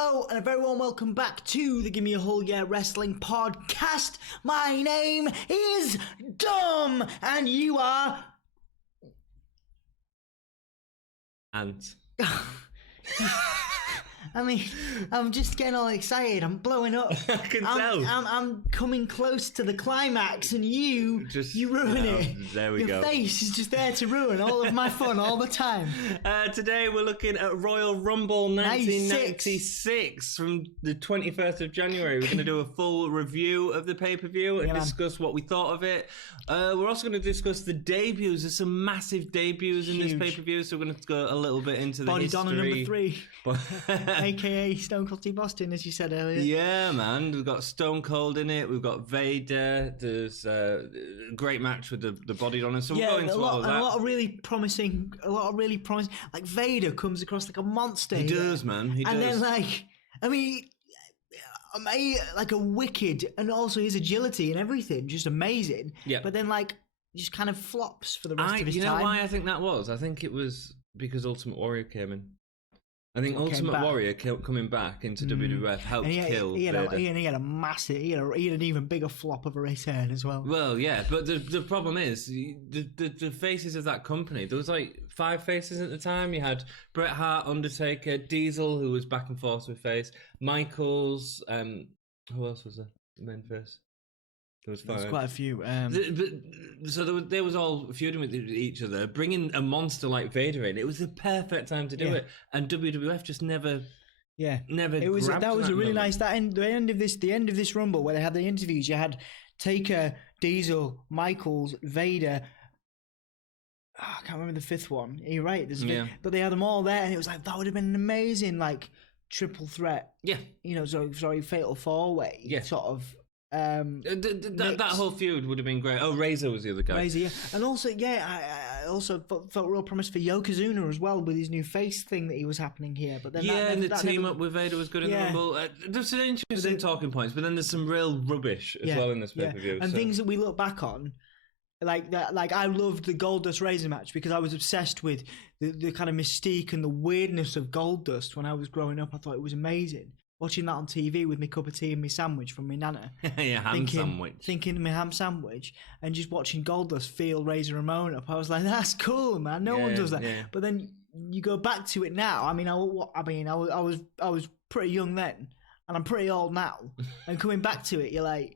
Hello, and a very warm welcome back to the Gimme a Whole Year Wrestling Podcast. My name is Dom, and you are... Ant. I mean, I'm just getting all excited. I'm blowing up. I can tell. I'm coming close to the climax, and you ruin it. There we go. Your face is just there to ruin all of my fun all the time. Today we're looking at Royal Rumble 1996 from the 21st of January. We're going to do a full review of the pay-per-view and discuss what we thought of it. We're also going to discuss the debuts. There's some massive debuts in this pay-per-view, so we're going to go a little bit into the history. Body Donna number 3. AKA Stone Cold Steve Austin, as you said earlier. Yeah, man. We've got Stone Cold in it. We've got Vader. There's a great match with the Body Donna. So we're going to all of that. A lot of really promising. Like Vader comes across like a monster. He does, man. He does. And then, like, I mean, like a wicked, and also his agility and everything, just amazing. Yeah. But then, like, just kind of flops for the rest of his time. You know why I think that was? I think it was because Ultimate Warrior came in. I think Ultimate Warrior coming back into WWF helped kill Vader. He had a massive, he had an even bigger flop of a return as well. Well, yeah, but the problem is the faces of that company. There was like 5 faces at the time. You had Bret Hart, Undertaker, Diesel, who was back and forth with face, Michaels. Who else was there? The main face. There was quite a few. So they was all feuding with each other, bringing a monster like Vader in. It was the perfect time to do it, and WWF just never. It was that was a really nice the end of this Rumble where they had the interviews. You had Taker, Diesel, Michaels, Vader. Oh, I can't remember the 5th one. You're right. But they had them all there, and it was like that would have been an amazing like triple threat. Yeah, fatal 4-way. Yeah, sort of. That whole feud would have been great. Oh, Razor was the other guy. Razor, yeah. And also, I also felt real promise for Yokozuna as well with his new face thing that he was happening here. But then and the team up with Vader was good in the Rumble. There's some interesting talking points, but then there's some real rubbish as well in this pay-per-view. And things that we look back on, like that. Like I loved the Goldust Razor match because I was obsessed with the kind of mystique and the weirdness of Goldust when I was growing up. I thought it was amazing. Watching that on TV with my cup of tea and my sandwich from my nana. Thinking my ham sandwich and just watching Goldust feel Razor Ramon up. I was like, that's cool, man. No one does that. Yeah. But then you go back to it now. I mean, I was pretty young then, and I'm pretty old now. And coming back to it, you're like,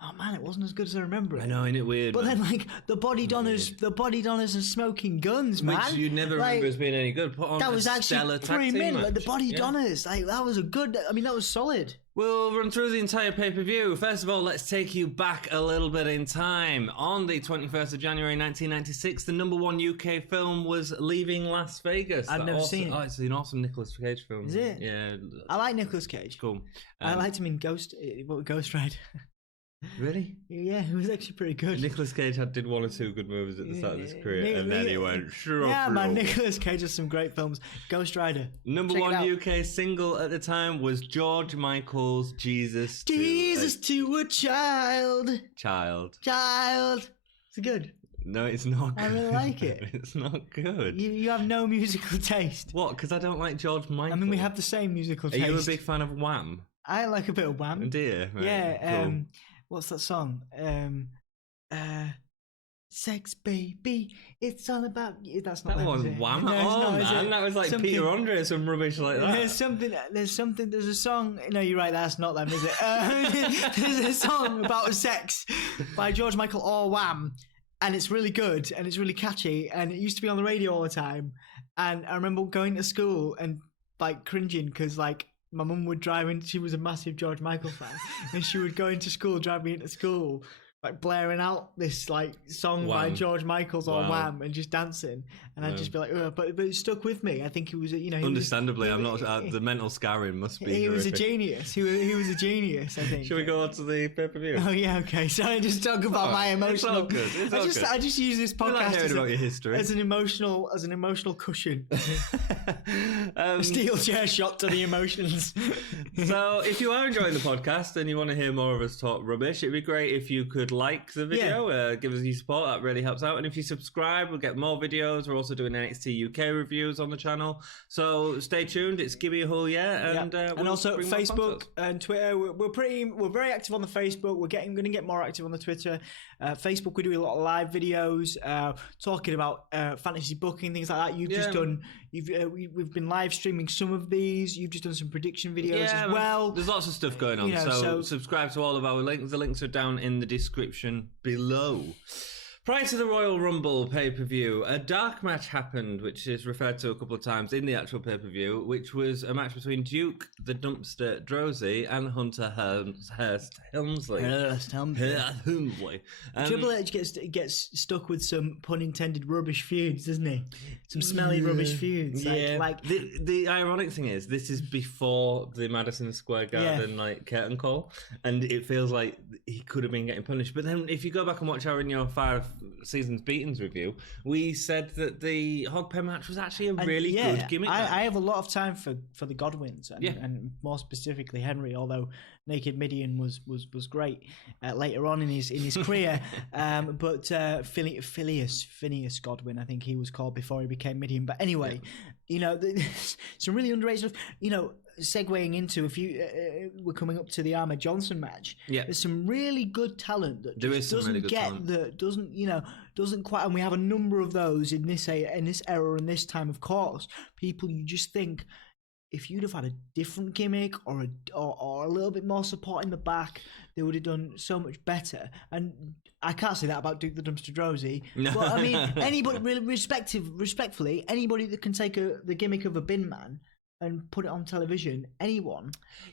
oh man, it wasn't as good as I remember it. I know, isn't it weird? But then, like the Body Donners and Smoking Guns, man, which you never remember as being any good. Put on that was actually pretty mint. Like the Body Donners, like that was a good. I mean, that was solid. We'll run through the entire pay-per-view. First of all, let's take you back a little bit in time. On the 21st of January 1996, the #1 UK film was Leaving Las Vegas. I've never seen it. Oh, it's an awesome Nicolas Cage film. Is it? Yeah. I like Nicolas Cage. Cool. I liked him in Ghost Rider. Really? Yeah, it was actually pretty good. Nicolas Cage did 1 or 2 good movies at the start of his career, and then he went... Yeah, man, Nicolas Cage has some great films. Ghost Rider. #1 UK single at the time was George Michael's Jesus to a Child. It's good. No, it's not good. I really like it. It's not good. You have no musical taste. What? Because I don't like George Michael. I mean, we have the same musical taste. Are you a big fan of Wham? I like a bit of Wham. Do you? Right, yeah. Cool. What's that song? Sex Baby, it's all about you. That's not that wasn't Wham at all, man. That was like something, Peter Andre or some rubbish like that. There's a song. No, you're right. That's not them, is it? There's a song about sex by George Michael or Wham, and it's really good and it's really catchy, and it used to be on the radio all the time. And I remember going to school and like cringing because like. My mum would drive in, she was a massive George Michael fan, and she would go into school, drive me into school, like blaring out this like song by George Michael's or Wham, and just dancing, and I'd just be like, ugh. But it stuck with me. I think he was, understandably, I'm not. The mental scarring must be. He was a genius. He was a genius. I think. Should we go on to the pay-per-view? Oh yeah, okay. So I just talk about my emotional. It's all good. I just use this podcast about your history as an emotional cushion. A steel chair shot to the emotions. So if you are enjoying the podcast and you want to hear more of us talk rubbish, it'd be great if you could like the video, give us your support. That really helps out. And if you subscribe, we'll get more videos. We're also doing NXT UK reviews on the channel. So stay tuned. It's Gimme a Whole Yeah. And also Facebook and Twitter. We're very active on the Facebook. We're going to get more active on the Twitter. Facebook, we do a lot of live videos talking about fantasy booking, things like that. We've been live streaming some of these. You've just done some prediction videos as well. There's lots of stuff going on. So subscribe to all of our links. The links are down in the description below. Prior to the Royal Rumble pay-per-view, a dark match happened, which is referred to a couple of times in the actual pay-per-view, which was a match between Duke, the Dumpster Droese, and Hunter Hearst Helmsley. Triple H gets stuck with some pun-intended rubbish feuds, doesn't he? Some smelly rubbish feuds. The ironic thing is, this is before the Madison Square Garden curtain call, and it feels like he could have been getting punished. But then, if you go back and watch our In Your 5 Seasons Beatings review, we said that the Hog Pen match was actually a really good gimmick. I have a lot of time for the Godwins and more specifically Henry, although Naked Midian was great later on in his career. But Phineas Godwin, I think he was called before he became Midian. But anyway, some really underrated stuff. Segueing into we're coming up to the Ahmed Johnson match. There's some really good talent that doesn't quite, and we have a number of those in this era and this time. Of course, people you just think if you'd have had a different gimmick or a little bit more support in the back, they would have done so much better. And I can't say that about Duke the Dumpster Droese. No. But I mean, anybody really respectfully, anybody that can take the gimmick of a bin man and put it on television, anyone.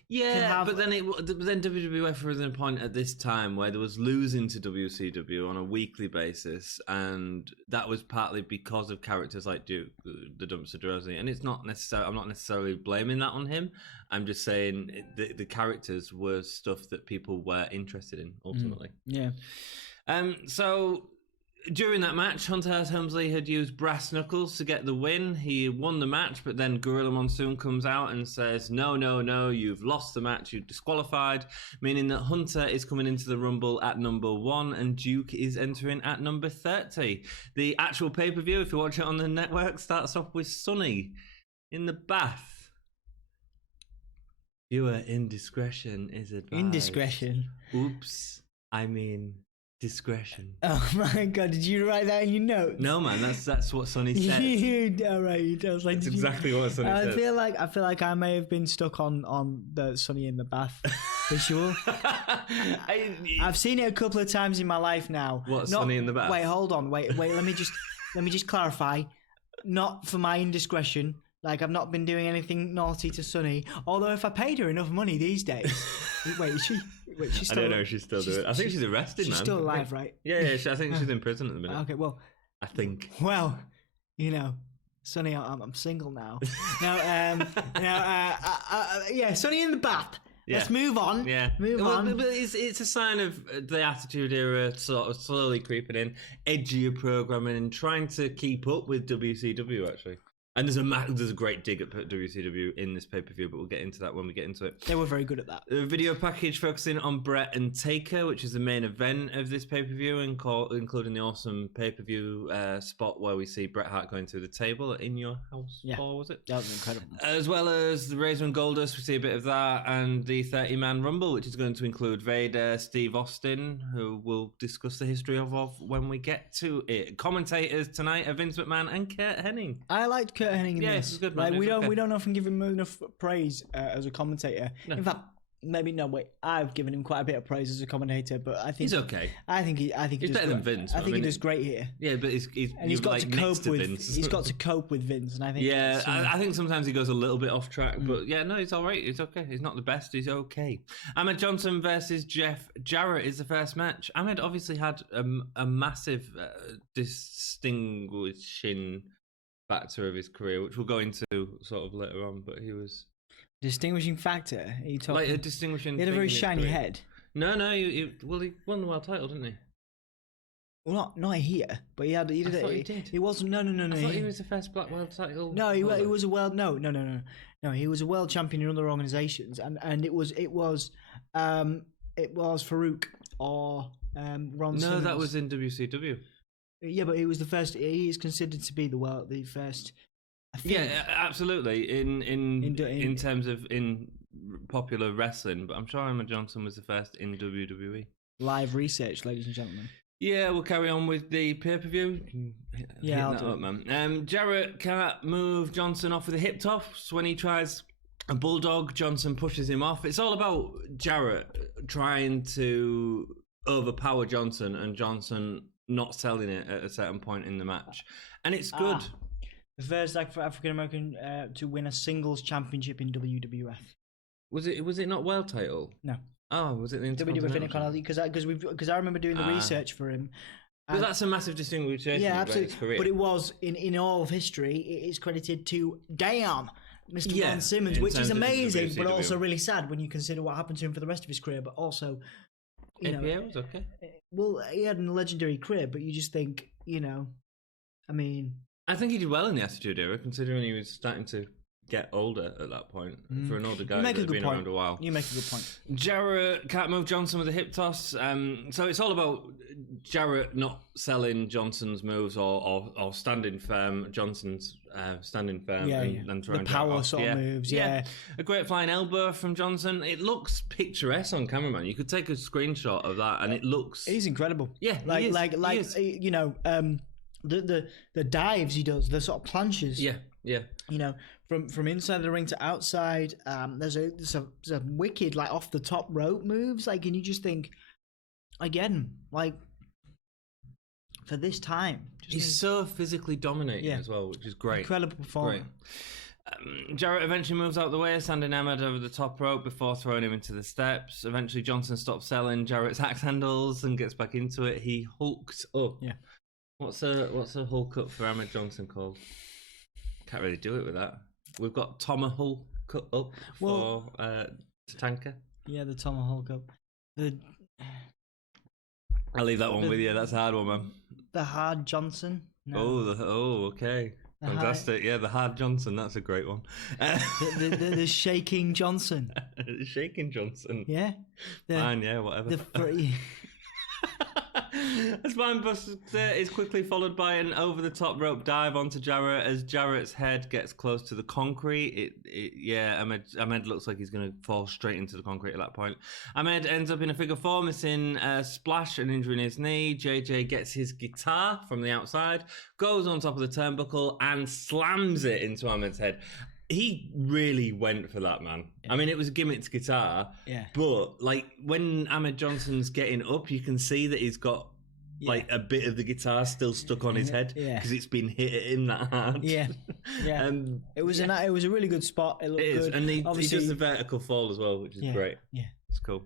But then WWF was in a point at this time where there was losing to WCW on a weekly basis, and that was partly because of characters like Duke the Dumpster Droese. And it's not necessarily, I'm not necessarily blaming that on him. I'm just saying the characters were stuff that people were interested in ultimately. So during that match, Hunter Hearst Helmsley had used brass knuckles to get the win. He won the match, but then Gorilla Monsoon comes out and says, no, you've lost the match, you're disqualified, meaning that Hunter is coming into the Rumble at number 1 and Duke is entering at number 30. The actual pay-per-view, if you watch it on the network, starts off with Sonny in the bath. Viewer indiscretion is advised. Indiscretion? Oops, I mean discretion. Oh my god, did you write that in your notes? No man, that's what Sonny said. Alright, I was like, that's exactly what Sonny said. I feel like I may have been stuck on the Sonny in the bath visual. I've seen it a couple of times in my life now. What, Sonny in the bath? Wait, hold on, wait, let me just clarify. Not for my indiscretion. Like, I've not been doing anything naughty to Sonny. Although, if I paid her enough money these days... Wait, she's still... I don't know if she's still doing it. I think she's arrested, she's still alive, right? Yeah, I think she's in prison at the minute. Okay, well... I think. Well, Sonny, I'm single now. Sonny in the bath. Yeah. Let's move on. Yeah. Move on. But it's a sign of the Attitude Era sort of slowly creeping in, edgier programming and trying to keep up with WCW, actually. And there's a great dig at WCW in this pay-per-view, but we'll get into that when we get into it. They were very good at that. The video package focusing on Bret and Taker, which is the main event of this pay-per-view, including the awesome pay-per-view spot where we see Bret Hart going through the table In Your House. Yeah. Or was it? That was incredible. As well as the Razor and Goldust, we see a bit of that, and the 30-man Rumble, which is going to include Vader, Steve Austin, who we'll discuss the history of when we get to it. Commentators tonight are Vince McMahon and Curt Hennig. I liked Curt Hennig in this. It's good. Like, we don't often give him enough praise as a commentator. No. In fact, I've given him quite a bit of praise as a commentator, but I think he's okay. I think he's better than Vince. I think he does great here. Yeah, but he's got to cope with Vince. He's got to cope with Vince, and I think I think sometimes he goes a little bit off track, but he's all right. It's okay. He's not the best. He's okay. Ahmed Johnson versus Jeff Jarrett is the first match. Ahmed obviously had a massive distinguishing factor of his career, which we'll go into sort of later on, but he was distinguishing factor. He a distinguishing. He had a very shiny head. No, he won the world title, didn't he? Well, not here, but he had. He did. He did. He wasn't. No. I thought he was the first Black world title. No, he was a world. No. He was a world champion in other organizations, and it was Farouk or Ron No, Simmons. that was in WCW. Yeah, but it was the first. He is considered to be the first. I think, Yeah, absolutely. In terms of in popular wrestling, but I'm sure Ahmed Johnson was the first in WWE. Live research, ladies and gentlemen. Yeah, we'll carry on with the pay-per-view. Yeah, I'll do it, man. Jarrett can't move Johnson off with a hip toss. When he tries a bulldog, Johnson pushes him off. It's all about Jarrett trying to overpower Johnson and Johnson not selling it at a certain point in the match. And it's good. The first African American to win a singles championship in WWF. Was it not world title? No. Oh, was it the Intercontinental? Because I remember doing the research for him. But that's a massive distinguishing. Yeah, absolutely. But it was in all of history. It is credited to Mr. Ron Simmons, which is amazing, but also really sad when you consider what happened to him for the rest of his career. But also, APA was okay. Well, he had a legendary career, but you just think, I mean, I think he did well in the Attitude Era, considering he was starting to get older at that point. For an older guy that had been around a while. You make a good point. Jarrett can't move Johnson with a hip toss. So it's all about Jarrett not selling Johnson's moves or standing firm, Johnson's standing firm and throwing the power sort of moves. Yeah. A great flying elbow from Johnson. It looks picturesque on camera, man. You could take a screenshot of that and it looks... He's incredible. Yeah, the dives he does, the sort of planches. Yeah. From inside the ring to outside, there's a wicked off the top rope moves, and you just think, again, for this time, he's so physically dominating as well, which is great. Incredible performance. Jarrett eventually moves out the way, sending Ahmed over the top rope before throwing him into the steps. Eventually, Johnson stops selling Jarrett's axe handles and gets back into it. He hulks up. Yeah. What's a Hulk up for Ahmed Johnson called? Can't really do it with that. We've got Tomahawk up for Tatanka. Yeah, the Tomahawk up. I'll leave that one with you. That's a hard one, man. The Hard Johnson. No. Okay. Fantastic. Yeah, the Hard Johnson. That's a great one. the Shaking Johnson. Shaking Johnson. Yeah. Fine, yeah, whatever. A spine buster is quickly followed by an over-the-top rope dive onto Jarrett as Jarrett's head gets close to the concrete. Ahmed looks like he's going to fall straight into the concrete at that point. Ahmed ends up in a figure four, missing a splash and injuring his knee. JJ gets his guitar from the outside, goes on top of the turnbuckle and slams it into Ahmed's head. He really went for that, man. Yeah. I mean, it was a gimmicked guitar, but when Ahmed Johnson's getting up, you can see that he's got a bit of the guitar still stuck on his head because it's been hit at him that hard. Yeah. It was a really good spot. It looked good. And he does the vertical fall as well, which is great. Yeah, it's cool.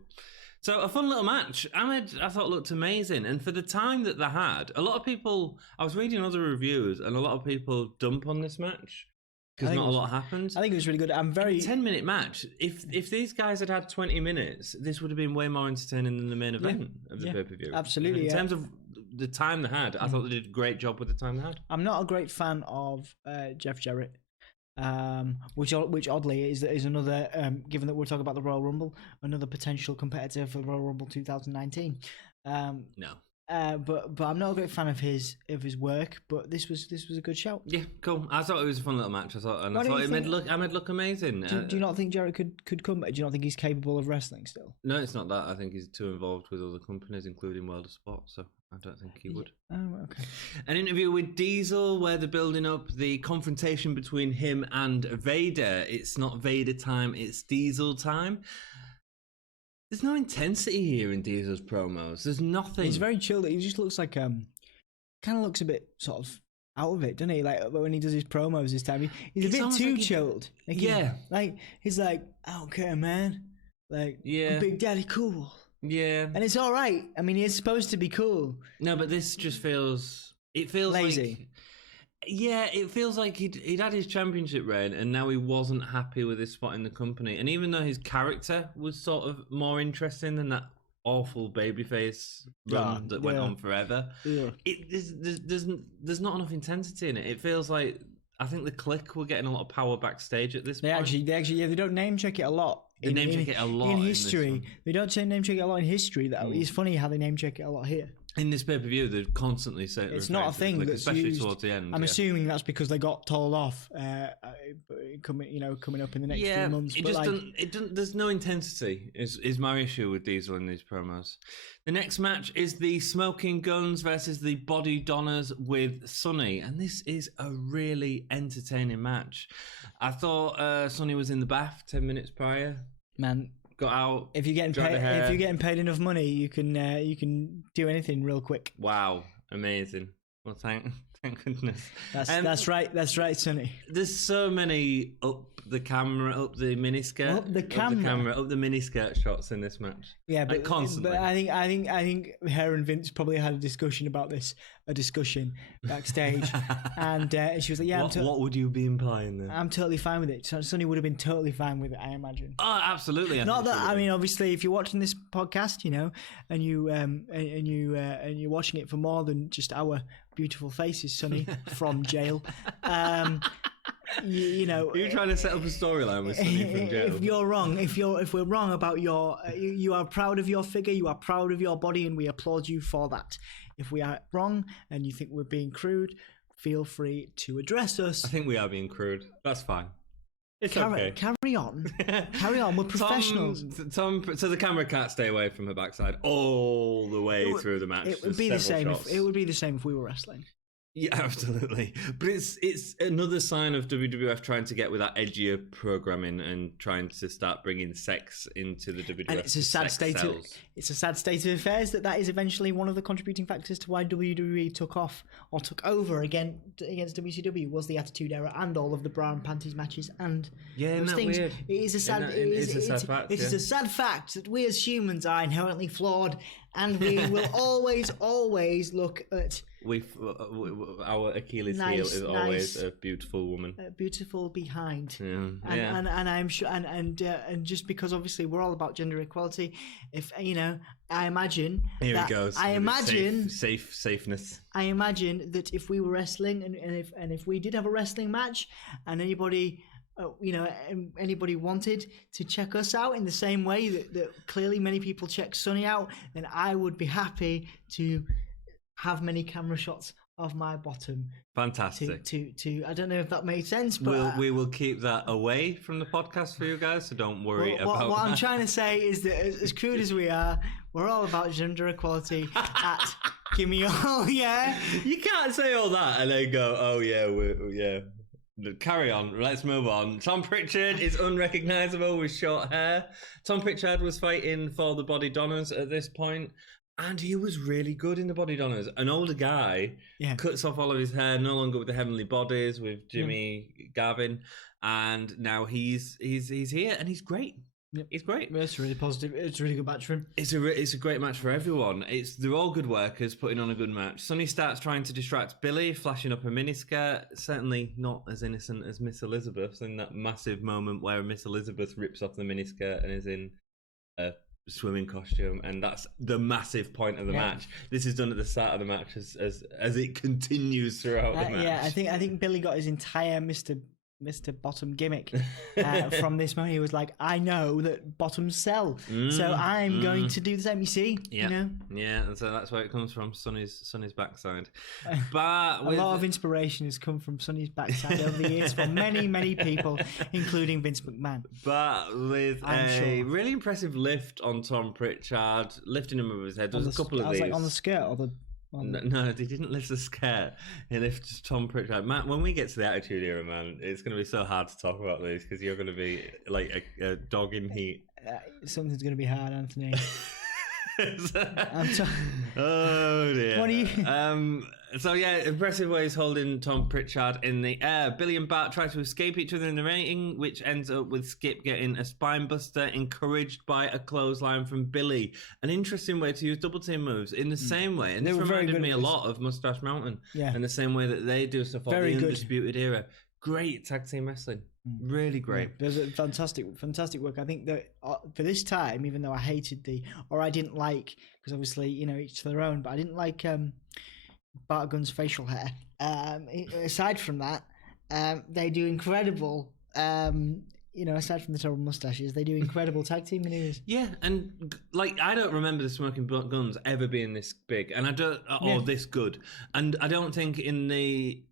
So a fun little match. Ahmed, I thought, looked amazing, and for the time that they had, a lot of people. I was reading other reviews, and a lot of people dump on this match. Because not a lot happened. I think it was really good. 10-minute match. If these guys had 20 minutes, this would have been way more entertaining than the main event of the pay-per-view. Absolutely. In terms of the time they had, I thought they did a great job with the time they had. I'm not a great fan of Jeff Jarrett, which oddly is another. Given that we're talking about the Royal Rumble, another potential competitor for the Royal Rumble 2019. No. But I'm not a great fan of his work. But this was a good shout. Yeah, cool. I thought it was a fun little match. I thought it made look amazing. Do you not think Jarrett could come back? Do you not think he's capable of wrestling still? No, it's not that. I think he's too involved with other companies, including World of Sport. So I don't think he would. Oh, okay. An interview with Diesel where they're building up the confrontation between him and Vader. It's not Vader time. It's Diesel time. There's no intensity here in Diesel's promos. There's nothing. He's very chilled. He just looks like kind of looks a bit sort of out of it, doesn't he? Like when he does his promos this time, he's a bit too chilled. He's like, I don't care, man. I'm Big Daddy cool. Yeah, and it's all right. I mean, he's supposed to be cool. No, but this just feels lazy. It feels like he'd had his championship reign and now he wasn't happy with his spot in the company. And even though his character was sort of more interesting than that awful babyface run that went on forever, there's not enough intensity in it. It feels like I think the Clique were getting a lot of power backstage at this point. They don't name check it a lot. They name check it a lot in history. They don't name check it a lot in history, though. It's funny how they name check it a lot here. In this pay-per-view, they're constantly saying it's not a thing, like, that's especially used. Towards the end. I'm assuming that's because they got told off coming up in the next few months. It just doesn't. There's no intensity. Is my issue with Diesel in these promos. The next match is the Smoking Guns versus the Body Donners with Sonny, and this is a really entertaining match. I thought Sonny was in the bath 10 minutes prior. Man, got out. If you're getting paid enough money, you can do anything real quick. Wow, amazing. Well, thank goodness. That's right, Sonny. There's so many up the miniskirt, up the miniskirt shots in this match. Yeah, but constantly. But I think her and Vince probably had a discussion about this, backstage, and she was like, "Yeah, what would you be implying there?" I'm totally fine with it. Sonny would have been totally fine with it, I imagine. Oh, absolutely. I mean, obviously, if you're watching this podcast, and you're watching it for more than just our beautiful faces, Sonny, from jail. You're trying to set up a storyline with Sonny from jail. If you're wrong, if we're wrong about you are proud of your figure, you are proud of your body, and we applaud you for that. If we are wrong and you think we're being crude, feel free to address us. I think we are being crude. That's fine. It's okay. Carry on. Carry on. We're professionals. So the camera can't stay away from her backside all the way through the match. It would be the same. It would be the same if we were wrestling. Yeah, absolutely. But it's another sign of WWF trying to get with that edgier programming and trying to start bringing sex into the WWF. And it's a sad state of affairs that is eventually one of the contributing factors to why WWE took over again against WCW was the Attitude Era and all of the bra and panties matches and those things. Weird? It is a sad. It's a sad fact. It is a sad fact that we as humans are inherently flawed, and we will always look at. Our Achilles heel is always a beautiful woman, beautiful behind. Yeah. And I'm sure, and just because obviously we're all about gender equality, if I imagine here it goes. I imagine safeness. I imagine that if we were wrestling, and if we did have a wrestling match, and anybody wanted to check us out in the same way that clearly many people check Sonny out, then I would be happy to have many camera shots of my bottom. Fantastic. To I don't know if that made sense, but we will keep that away from the podcast for you guys, so don't worry about what that. I'm trying to say is that as crude as we are, we're all about gender equality at Gimme All, yeah? You can't say all that and then go, oh yeah, carry on, let's move on. Tom Pritchard is unrecognisable with short hair. Tom Pritchard was fighting for the Body Donners at this point. And he was really good in the Body Donners. An older guy cuts off all of his hair, no longer with the Heavenly Bodies, with Jimmy Gavin, and now he's here, and he's great. Yep. He's great. It's really positive. It's a really good match for him. It's a great match for everyone. They're all good workers putting on a good match. Sonny starts trying to distract Billy, flashing up a miniskirt. Certainly not as innocent as Miss Elizabeth in that massive moment where Miss Elizabeth rips off the miniskirt and is in a swimming costume, and that's the massive point of the match. This is done at the start of the match as it continues throughout the match. Yeah, I think Billy got his entire Mr. Bottom gimmick from this moment. He was like, I know that bottoms sell, so I'm going to do the same. You see, yeah, so that's where it comes from. Sonny's backside. But a lot of inspiration has come from Sonny's backside over the years for many people, including Vince McMahon. But with really impressive lift on Tom Pritchard, lifting him over his head. There's a couple of these. Like on the skirt or the. No, they didn't lift the skirt. He lifted Tom Pritchard. Matt, when we get to the Attitude Era, man, it's going to be so hard to talk about these because you're going to be like a dog in heat. Something's going to be hard, Anthony. Oh dear. What are you? So yeah, impressive ways holding Tom Pritchard in the air. Billy and Bart try to escape each other in the ring, which ends up with Skip getting a spine buster, encouraged by a clothesline from Billy. An interesting way to use double team moves in the same way, and this reminded me a lot of Mustache Mountain. Yeah, in the same way that they do stuff on the Undisputed Era. Great tag team wrestling. Really great. There's a fantastic work. I think that for this time, even though I hated I didn't like, because obviously, each to their own, but I didn't like Bart Gunn's facial hair. Aside from that, they do incredible aside from the terrible mustaches, they do incredible tag team maneuvers. Yeah, and like I don't remember the Smoking Guns ever being this big, and this good, and I don't think in the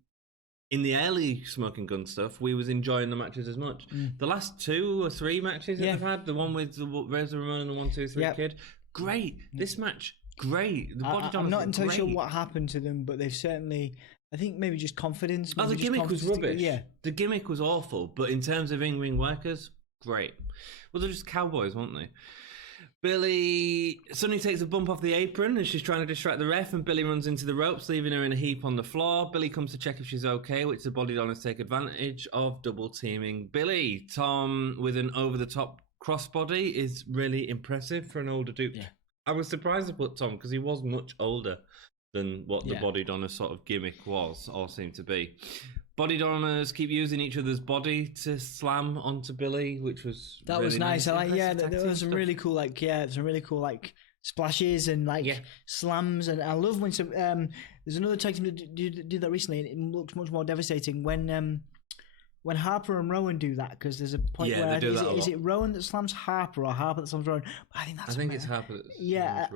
early Smoking Gun stuff we was enjoying the matches as much. The last 2 or 3 matches that they've had, the one with the Razor Ramon and the 1, 2, 3 kid, great. This match, great. The body I'm not entirely sure what happened to them, but they've certainly. I think maybe just confidence. The gimmick was rubbish. The gimmick was awful, but in terms of in-ring workers, great. Well, they're just cowboys, weren't they? Sonny takes a bump off the apron as she's trying to distract the ref, and Billy runs into the ropes, leaving her in a heap on the floor. Billy comes to check if she's okay, which the Body Donners take advantage of, double teaming Billy. Tom, with an over-the-top crossbody, is really impressive for an older dude. Yeah. I was surprised to put Tom because he was much older than what the Body Donner sort of gimmick was, or seemed to be. Body Donners keep using each other's body to slam onto Billy, which was that really was nice. I like, there was some really cool, splashes and slams, and I love when some. There's another tag team that did that recently, and it looks much more devastating when Harper and Rowan do that, because there's a point where is it Rowan that slams Harper or Harper that slams Rowan? I think it's Harper.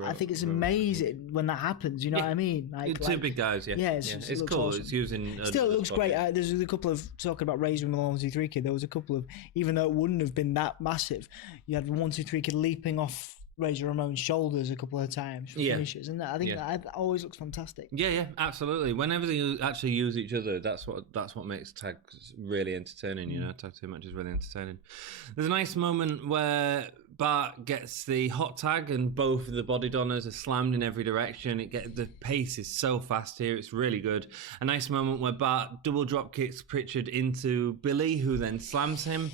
I think it's amazing when that happens. You know what I mean? Two big guys. It's cool. Awesome. It's using. Still, it looks great. There's a couple of talking about Razor and the 1, 2, 3 kid. There was a couple of, even though it wouldn't have been that massive, you had 1, 2, 3 kid leaping off Razor Ramon's shoulders a couple of times for finishes, and I think that always looks fantastic. Yeah, absolutely. Whenever they actually use each other, that's what makes tags really entertaining. Tag team matches really entertaining. There's a nice moment where Bart gets the hot tag, and both of the Body Donners are slammed in every direction. The pace is so fast here; it's really good. A nice moment where Bart double drop kicks Pritchard into Billy, who then slams him.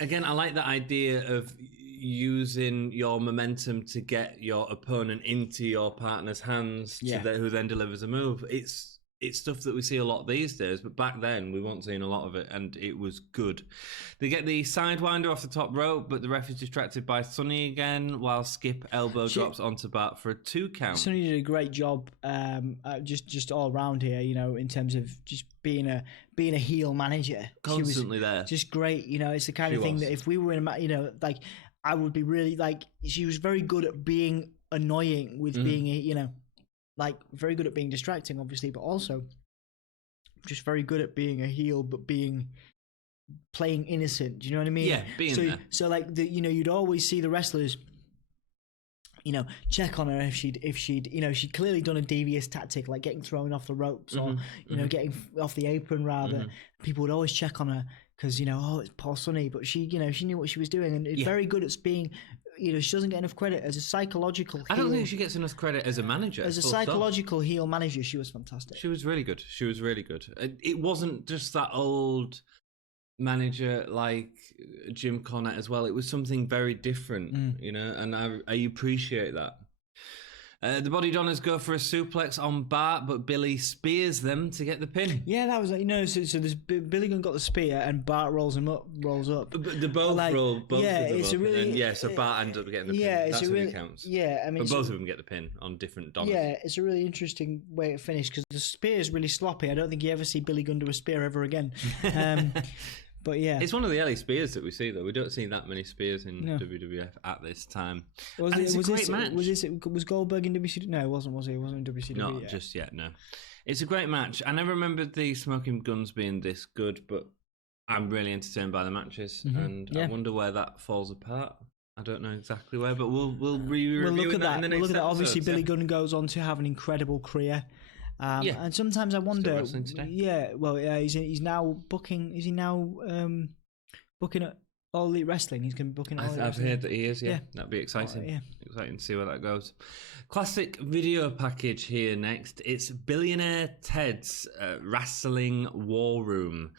Again, I like the idea of using your momentum to get your opponent into your partner's hands, who then delivers a move. It's stuff that we see a lot these days, but back then we weren't seeing a lot of it, and it was good. They get the sidewinder off the top rope, but the ref is distracted by Sonny again, while Skip elbow drops onto Bart for a 2 count. Sonny did a great job, just all around here, in terms of just being a heel manager. Constantly there. Just great, it's the kind of thing that if we were in a, I would be really she was very good at being annoying with being very good at being distracting, obviously, but also just very good at being a heel, but playing innocent. Do you know what I mean? Yeah, being there. So you'd always see the wrestlers, check on her if she'd clearly done a devious tactic, like getting thrown off the ropes or getting off the apron rather. People would always check on her because it's poor Sonny, but she knew what she was doing, and very good at being. She doesn't get enough credit as a psychological heel. I don't think she gets enough credit as a manager. As a psychological heel manager, she was fantastic. She was really good. It wasn't just that old manager like Jim Cornette as well. It was something very different, and I appreciate that. The Body Donners go for a suplex on Bart, but Billy spears them to get the pin. Yeah, that was so there's Billy Gunn got the spear and Bart rolls up. But they both roll both of them up. So Bart ends up getting the pin. That's what really counts. Yeah, I mean, but both of them get the pin on different Donners. Yeah, it's a really interesting way to finish because the spear is really sloppy. I don't think you ever see Billy Gunn do a spear ever again. But yeah, it's one of the early spears that we see, though. We don't see that many spears in WWF at this time. It's a great match. Was Goldberg in WCW? No, it wasn't. Was he? It wasn't in WCW. Not just yet. No, it's a great match. I never remembered the Smoking Guns being this good, but I'm really entertained by the matches, and I wonder where that falls apart. I don't know exactly where, but we'll review look at that in the next look at that. episode, Obviously, Billy Gunn goes on to have an incredible career. And sometimes I wonder. He's now booking. Is he now booking at All Elite Wrestling? He's going to be booking. I've heard that he is. Yeah, that'd be exciting. Exciting to see where that goes. Classic video package here next. It's Billionaire Ted's Wrestling War Room.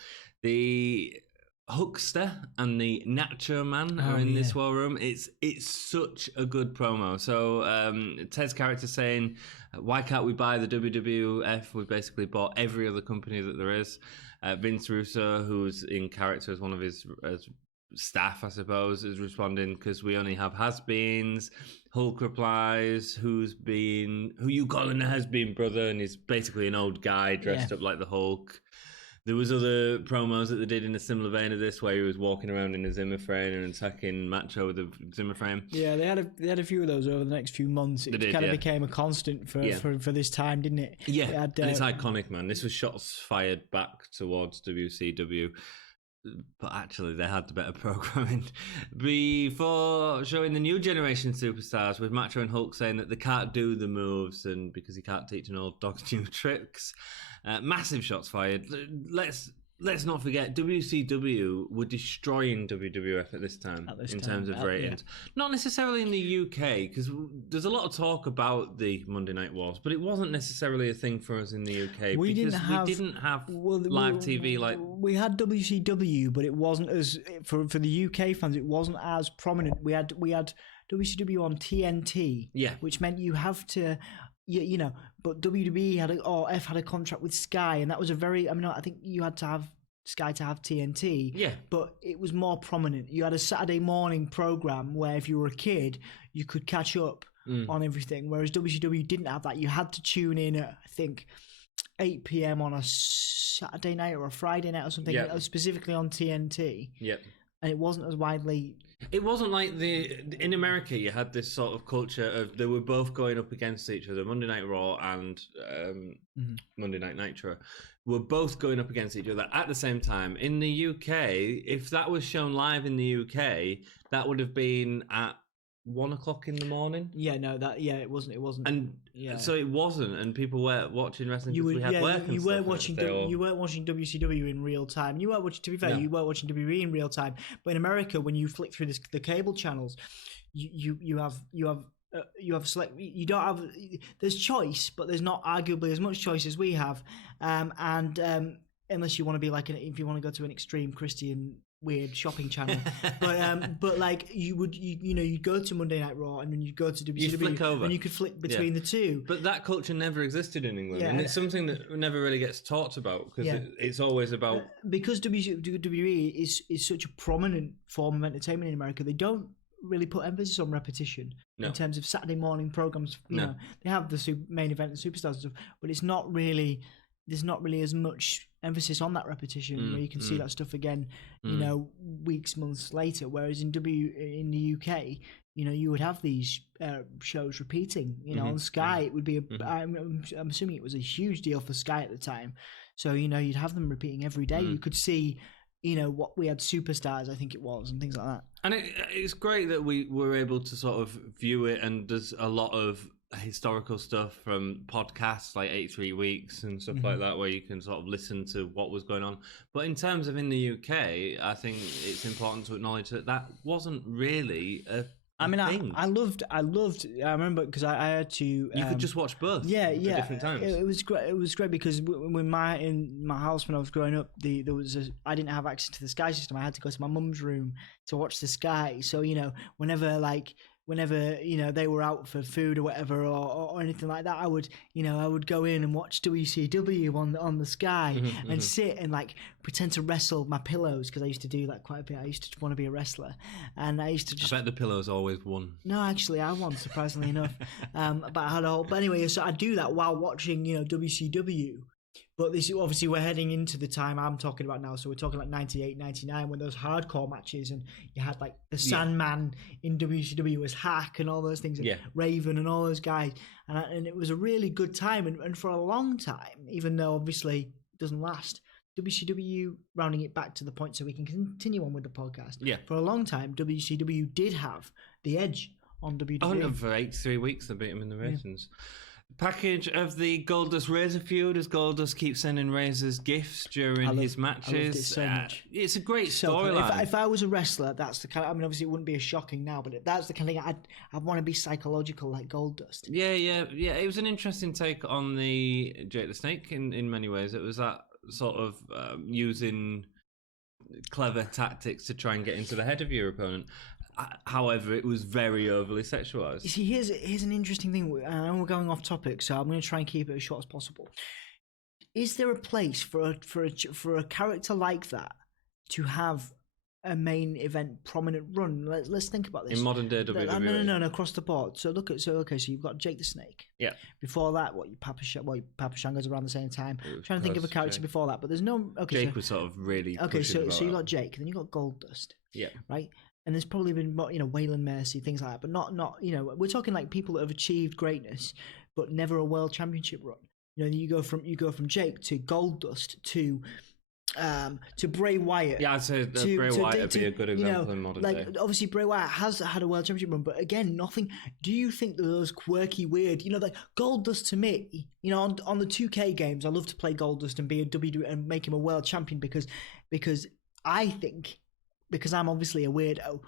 The Huckster and the Nacho Man are in this war room. It's such a good promo. So Ted's character saying, why can't we buy the WWF? We've basically bought every other company that there is. Vince Russo, who's in character as one of his staff, I suppose, is responding because we only have has-beens. Hulk replies, who you calling a has-been, brother? And he's basically an old guy dressed up like the Hulk. There was other promos that they did in a similar vein of this, where he was walking around in a Zimmer frame and attacking Macho with a Zimmer frame. Yeah, they had a few of those over the next few months. It kind of became a constant for this time, didn't it? Yeah, and it's iconic, man. This was shots fired back towards WCW. But actually, they had the better programming. Before showing the new generation superstars, with Macho and Hulk saying that they can't do the moves, and because he can't teach an old dog new tricks. Massive shots fired. Let's not forget, WCW were destroying WWF at this time in terms of ratings. Yeah. Not necessarily in the UK, because there's a lot of talk about the Monday Night Wars, but it wasn't necessarily a thing for us in the UK. We didn't have live TV like... We had WCW, but it wasn't as... For the UK fans, it wasn't as prominent. We had WCW on TNT, which meant you have to... You know, but WWE had a contract with Sky, and that was I think you had to have Sky to have TNT. Yeah. But it was more prominent. You had a Saturday morning program where if you were a kid, you could catch up on everything, whereas WCW didn't have that. You had to tune in at, I think, 8 p.m. on a Saturday night or a Friday night or something, specifically on TNT. Yep. And it wasn't as widely... It wasn't like in America you had this sort of culture of they were both going up against each other. Monday Night Raw and Monday Night Nitro were both going up against each other at the same time. In the UK, if that was shown live in the UK, that would have been at 1 o'clock in the morning. It wasn't. And so it wasn't, and people were watching wrestling because we had work and you weren't watching WCW in real time. You weren't watching, to be fair, you weren't watching WWE in real time. But in America, when you flick through the cable channels, you have select. You don't have. There's choice, but there's not arguably as much choice as we have. Unless you want to be like if you want to go to an extreme Christian weird shopping channel, but like you'd go to Monday Night Raw and then you'd go to WCW, you flick over and you could flick between the two. But that culture never existed in England, and it's something that never really gets talked about because it's always about because WWE is such a prominent form of entertainment in America. They don't really put emphasis on repetition in terms of Saturday morning programs. You know, they have the main event and superstars and stuff, but it's not really. There's not really as much emphasis on that repetition where you can see that stuff again, weeks, months later. Whereas in the UK, you would have these shows repeating. On Sky, it would be. I'm assuming it was a huge deal for Sky at the time. So you'd have them repeating every day. You could see, what we had Superstars, I think it was, and things like that. And it's great that we were able to sort of view it, and there's a lot of historical stuff from podcasts like 83 Weeks and stuff like that, where you can sort of listen to what was going on. But in terms of in the UK, I think it's important to acknowledge that wasn't really a thing. I loved. I remember because I had to. You could just watch both. At different times. It was great. It was great because in my house when I was growing up, I didn't have access to the Sky system. I had to go to my mum's room to watch the Sky. So whenever they were out for food or whatever or anything like that, I would go in and watch WCW on the Sky and sit and like pretend to wrestle my pillows, because I used to do that quite a bit. I used to want to be a wrestler, and I used to just. I bet the pillows always won. No, actually, I won, surprisingly enough. But I had a whole. But anyway, so I do that while watching WCW. But this obviously we're heading into the time I'm talking about now. So we're talking like 98, 99, when those hardcore matches, and you had like the Sandman in WCW was Hack and all those things, and Raven and all those guys. And it was a really good time. And for a long time, even though obviously it doesn't last, WCW, rounding it back to the point so we can continue on with the podcast. Yeah. For a long time, WCW did have the edge on WWE. Oh, for 83 weeks they beat them in the ratings. Yeah. Package of the Goldust Razor feud, as Goldust keeps sending Razors gifts during his matches. I loved it so much. It's a great storyline. If I was a wrestler, that's the kind of, obviously it wouldn't be as shocking now, but that's the kind of thing I'd want to be psychological like Goldust. Yeah. It was an interesting take on the Jake the Snake in many ways. It was that sort of using clever tactics to try and get into the head of your opponent. However, it was very overly sexualized. You see, here's an interesting thing. I know we're going off topic, so I'm going to try and keep it as short as possible. Is there a place for a character like that to have a main event prominent run. Let's think about this. In modern day WWE. No, across the board. So so you've got Jake the Snake. Yeah. Before that, Papa Shango's around the same time. I'm trying to think of a character before that, but there's no. Okay, Jake was sort of really. Okay, so you got Jake, then you got Goldust. Yeah. Right. And there's probably been, Waylon Mercy, things like that, but not, we're talking like people that have achieved greatness, but never a world championship run. You go from Jake to Goldust to Bray Wyatt. Yeah, I'd say Bray Wyatt would be a good example in modern day. Obviously Bray Wyatt has had a world championship run, but again, nothing. Do you think that those quirky, weird, like Goldust to me, on the 2K games, I love to play Goldust and be a WWE and make him a world champion because I think, because I'm obviously a weirdo,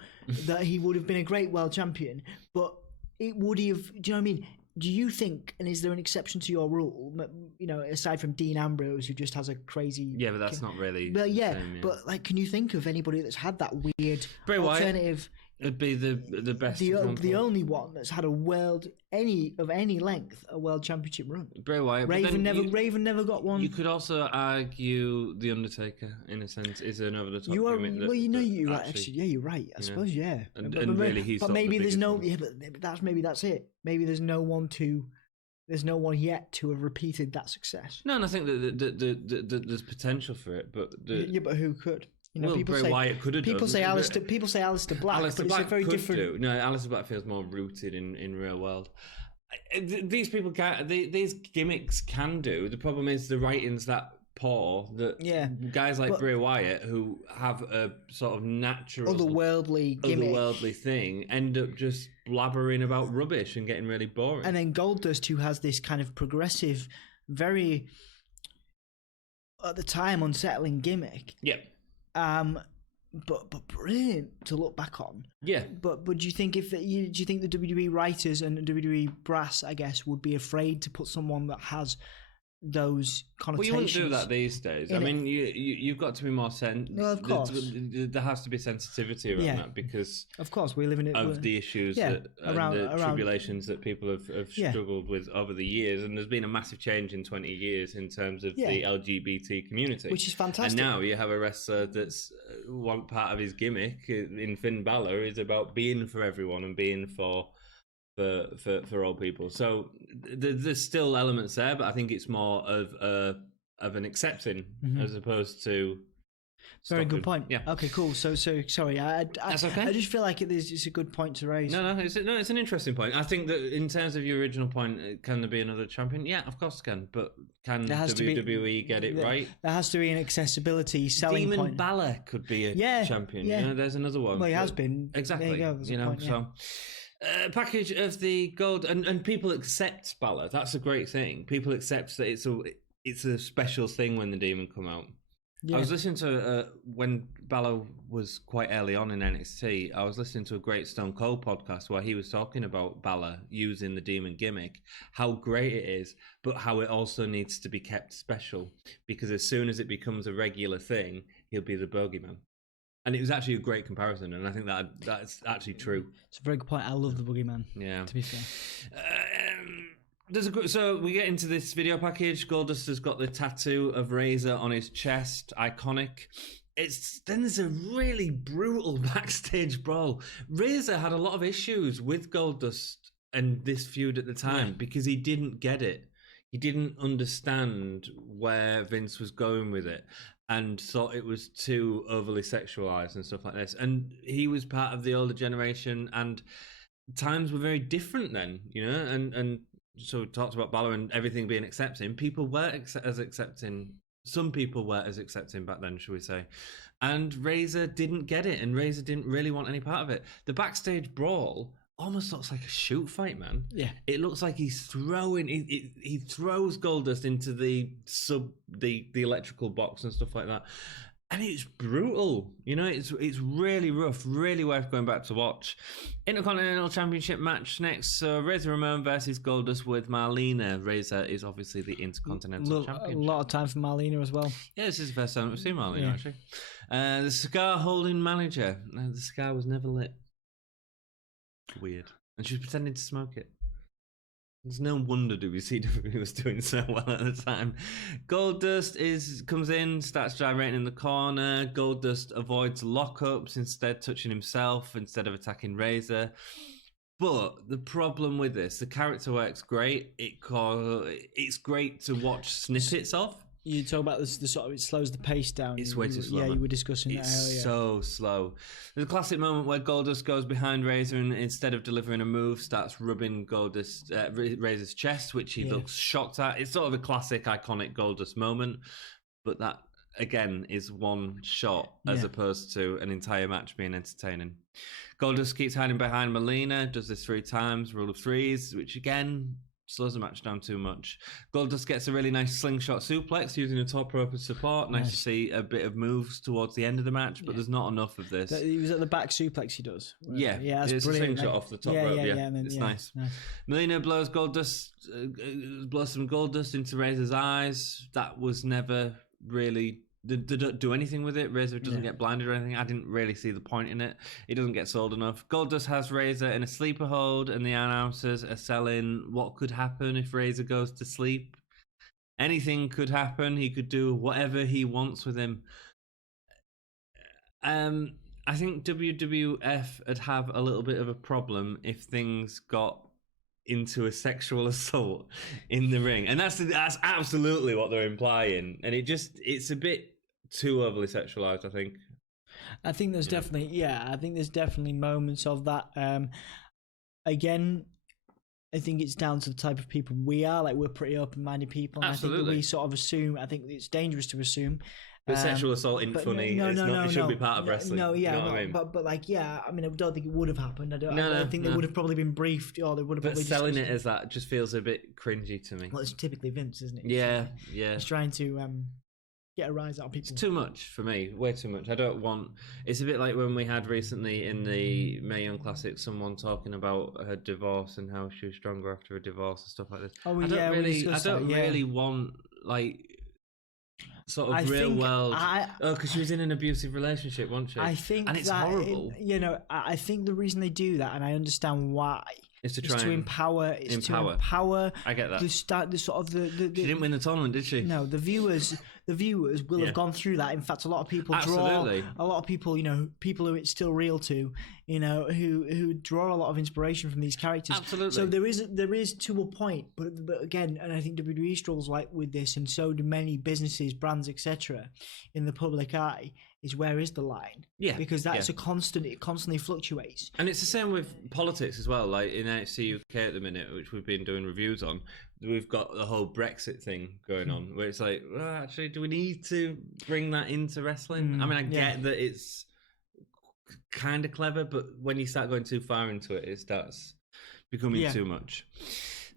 that he would have been a great world champion, but it would have, do you know what I mean? Do you think, and is there an exception to your rule, aside from Dean Ambrose, who just has a crazy... Yeah, but that's not really... But but can you think of anybody that's had that weird Bray alternative... Wyatt would be the best example. The only one that's had a world, any length, a world championship run. Bray Wyatt. Raven never got one. You could also argue The Undertaker, in a sense, is an over-the-top gimmick. You're right, actually. Yeah, you're right. I suppose, yeah. And really, he's but maybe there's no... Yeah, but that's it. Maybe there's no one yet to have repeated that success. No, and I think that there's potential for it, but... but who could? Bray Wyatt could have done. People say Aleister Black, but it's a very different... No, Aleister Black feels more rooted in real world. These people can't... These gimmicks can do. The problem is the writing's that poor that guys like Bray Wyatt, who have a sort of natural... otherworldly thing, end up just blabbering about rubbish and getting really boring. And then Goldust, who has this kind of progressive, very... at the time, unsettling gimmick. Yeah. But brilliant to look back on. Yeah. But do you think do you think the WWE writers and WWE brass, I guess, would be afraid to put someone that has those connotations? Well, you wouldn't do that these days. I mean, you've got to be more No, of course. There has to be sensitivity around that because of course we live in it of the issues around the tribulations that people have struggled with over the years, and there's been a massive change in 20 years in terms of the LGBT community, which is fantastic. And now you have a wrestler that's one part of his gimmick in Finn Balor is about being for everyone and being for all people. So there's still elements there, but I think it's more of an accepting as opposed to... Very good point. Yeah. Okay, cool. So sorry. That's okay. I just feel like it's a good point to raise. No, it's an interesting point. I think that in terms of your original point, can there be another champion? Yeah, of course it can. But can WWE get it right? There has to be an accessibility selling point. Demon Balor could be a champion. Yeah. There's another one. Well, he has been. Exactly. There you go. So... package of the gold, and people accept Balor. That's a great thing. People accept that it's a special thing when the Demon come out. Yeah. I was listening to when Balor was quite early on in NXT. I was listening to a great Stone Cold podcast where he was talking about Balor using the Demon gimmick, how great it is, but how it also needs to be kept special because as soon as it becomes a regular thing, he'll be the bogeyman. And it was actually a great comparison, and I think that's actually true. It's a very good point. I love the Boogeyman. Yeah. To be fair. So we get into this video package. Goldust has got the tattoo of Razor on his chest. Iconic. Then there's a really brutal backstage brawl. Razor had a lot of issues with Goldust and this feud at the time because he didn't get it. He didn't understand where Vince was going with it and thought it was too overly sexualized and stuff like this. And he was part of the older generation and times were very different then, and so we talked about Balor and everything being accepting. People weren't as accepting. Some people weren't as accepting back then, shall we say. And Razor didn't get it, and Razor didn't really want any part of it. The backstage brawl almost looks like a shoot fight, man. Yeah. It looks like he's throwing... He throws Goldust into the electrical box and stuff like that. And it's brutal. It's really rough, really worth going back to watch. Intercontinental Championship match next. So Razor Ramon versus Goldust with Marlina. Razor is obviously the Intercontinental Champion. A lot of time for Marlina as well. Yeah, this is the first time we've seen Marlina, actually. The cigar holding manager. The cigar was never lit. Weird. And she was pretending to smoke it. It's no wonder WCW was doing so well at the time. Goldust comes in, starts gyrating in the corner. Goldust avoids lockups, instead touching himself instead of attacking Razor. But the problem with this, the character works great. It's great to watch snippets of. You talk about this, the sort of, it slows the pace down. It's way too slow. Yeah, you were discussing that earlier. It's so slow. There's a classic moment where Goldust goes behind Razor and instead of delivering a move, starts rubbing Razor's chest, which he looks shocked at. It's sort of a classic, iconic Goldust moment, but that again is one shot as opposed to an entire match being entertaining. Goldust keeps hiding behind Marlina, does this 3 times, rule of threes, which again slows the match down too much. Goldust gets a really nice slingshot suplex using a top rope as support. Nice to see a bit of moves towards the end of the match, but there's not enough of this. He was at the back suplex he does. Yeah, that's it's brilliant. A slingshot off the top rope. It's nice. Marlina blows blows some Goldust into Razor's eyes. That was never really... They don't do anything with it. Razor doesn't get blinded or anything. I didn't really see the point in it. It doesn't get sold enough. Goldust has Razor in a sleeper hold, and the announcers are selling what could happen if Razor goes to sleep. Anything could happen. He could do whatever he wants with him. I think WWF would have a little bit of a problem if things got into a sexual assault in the ring, and that's absolutely what they're implying, and it's a bit too overly sexualized. I think there's definitely moments of that. Again, I think it's down to the type of people we are. Like, we're pretty open-minded people, and absolutely. I think that we sort of assume. I think it's dangerous to assume. But sexual assault isn't funny. It should be part of wrestling. No, yeah, you know what I mean? but like, yeah, I mean, I don't think it would have happened. I don't think they would have probably been briefed, or they would have. But selling it as that just feels a bit cringy to me. Well, it's typically Vince, isn't it? Yeah. He's trying to get a rise out of people. It's too much for me, way too much. I don't want... It's a bit like when we had recently in the Mae Young Classic someone talking about her divorce and how she was stronger after a divorce and stuff like this. Oh, I don't really want, like... sort of real world. Because she was in an abusive relationship, wasn't she? I think, and it's horrible. I think the reason they do that, and I understand why, is to empower. I get that. The sort of the she didn't win the tournament, did she? No, the viewers will have gone through that. In fact, a lot of people people who it's still real to, who draw a lot of inspiration from these characters. Absolutely. So there is to a point, but again, and I think WWE struggles like with this, and so do many businesses, brands, etc. in the public eye. Is where is the line? Yeah, because that's it constantly fluctuates. And it's the same with politics as well. Like in NXT UK at the minute, which we've been doing reviews on, we've got the whole Brexit thing going on, where it's like, well, actually, do we need to bring that into wrestling? I mean, I get that it's kind of clever, but when you start going too far into it, it starts becoming too much.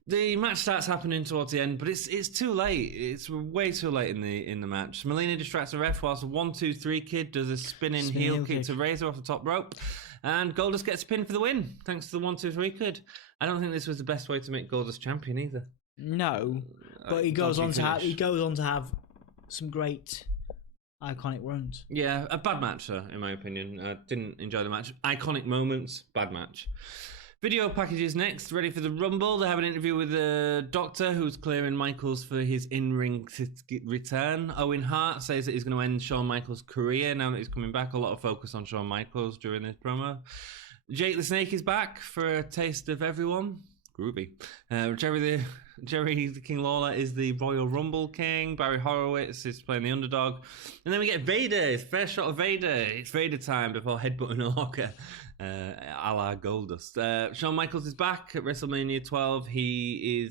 The match starts happening towards the end, but it's too late. It's way too late in the match. Marlina distracts the ref whilst a 1-2-3 kid does a spinning heel kick to Razor off the top rope, and Goldust gets a pin for the win thanks to the 1-2-3 kid. I don't think this was the best way to make Goldust champion either. No, but he goes on to have some great iconic runs. Yeah, a bad match, in my opinion. I didn't enjoy the match. Iconic moments, bad match. Video packages next, ready for the Rumble. They have an interview with the Doctor, who's clearing Michaels for his in-ring return. Owen Hart says that he's going to end Shawn Michaels' career now that he's coming back. A lot of focus on Shawn Michaels during this promo. Jake the Snake is back for a taste of everyone. Groovy. Jerry the King Lawler is the Royal Rumble King. Barry Horowitz is playing the underdog. And then we get Vader. It's first shot of Vader. It's Vader time before headbutting a hawker. A la Goldust. Shawn Michaels is back at WrestleMania 12. He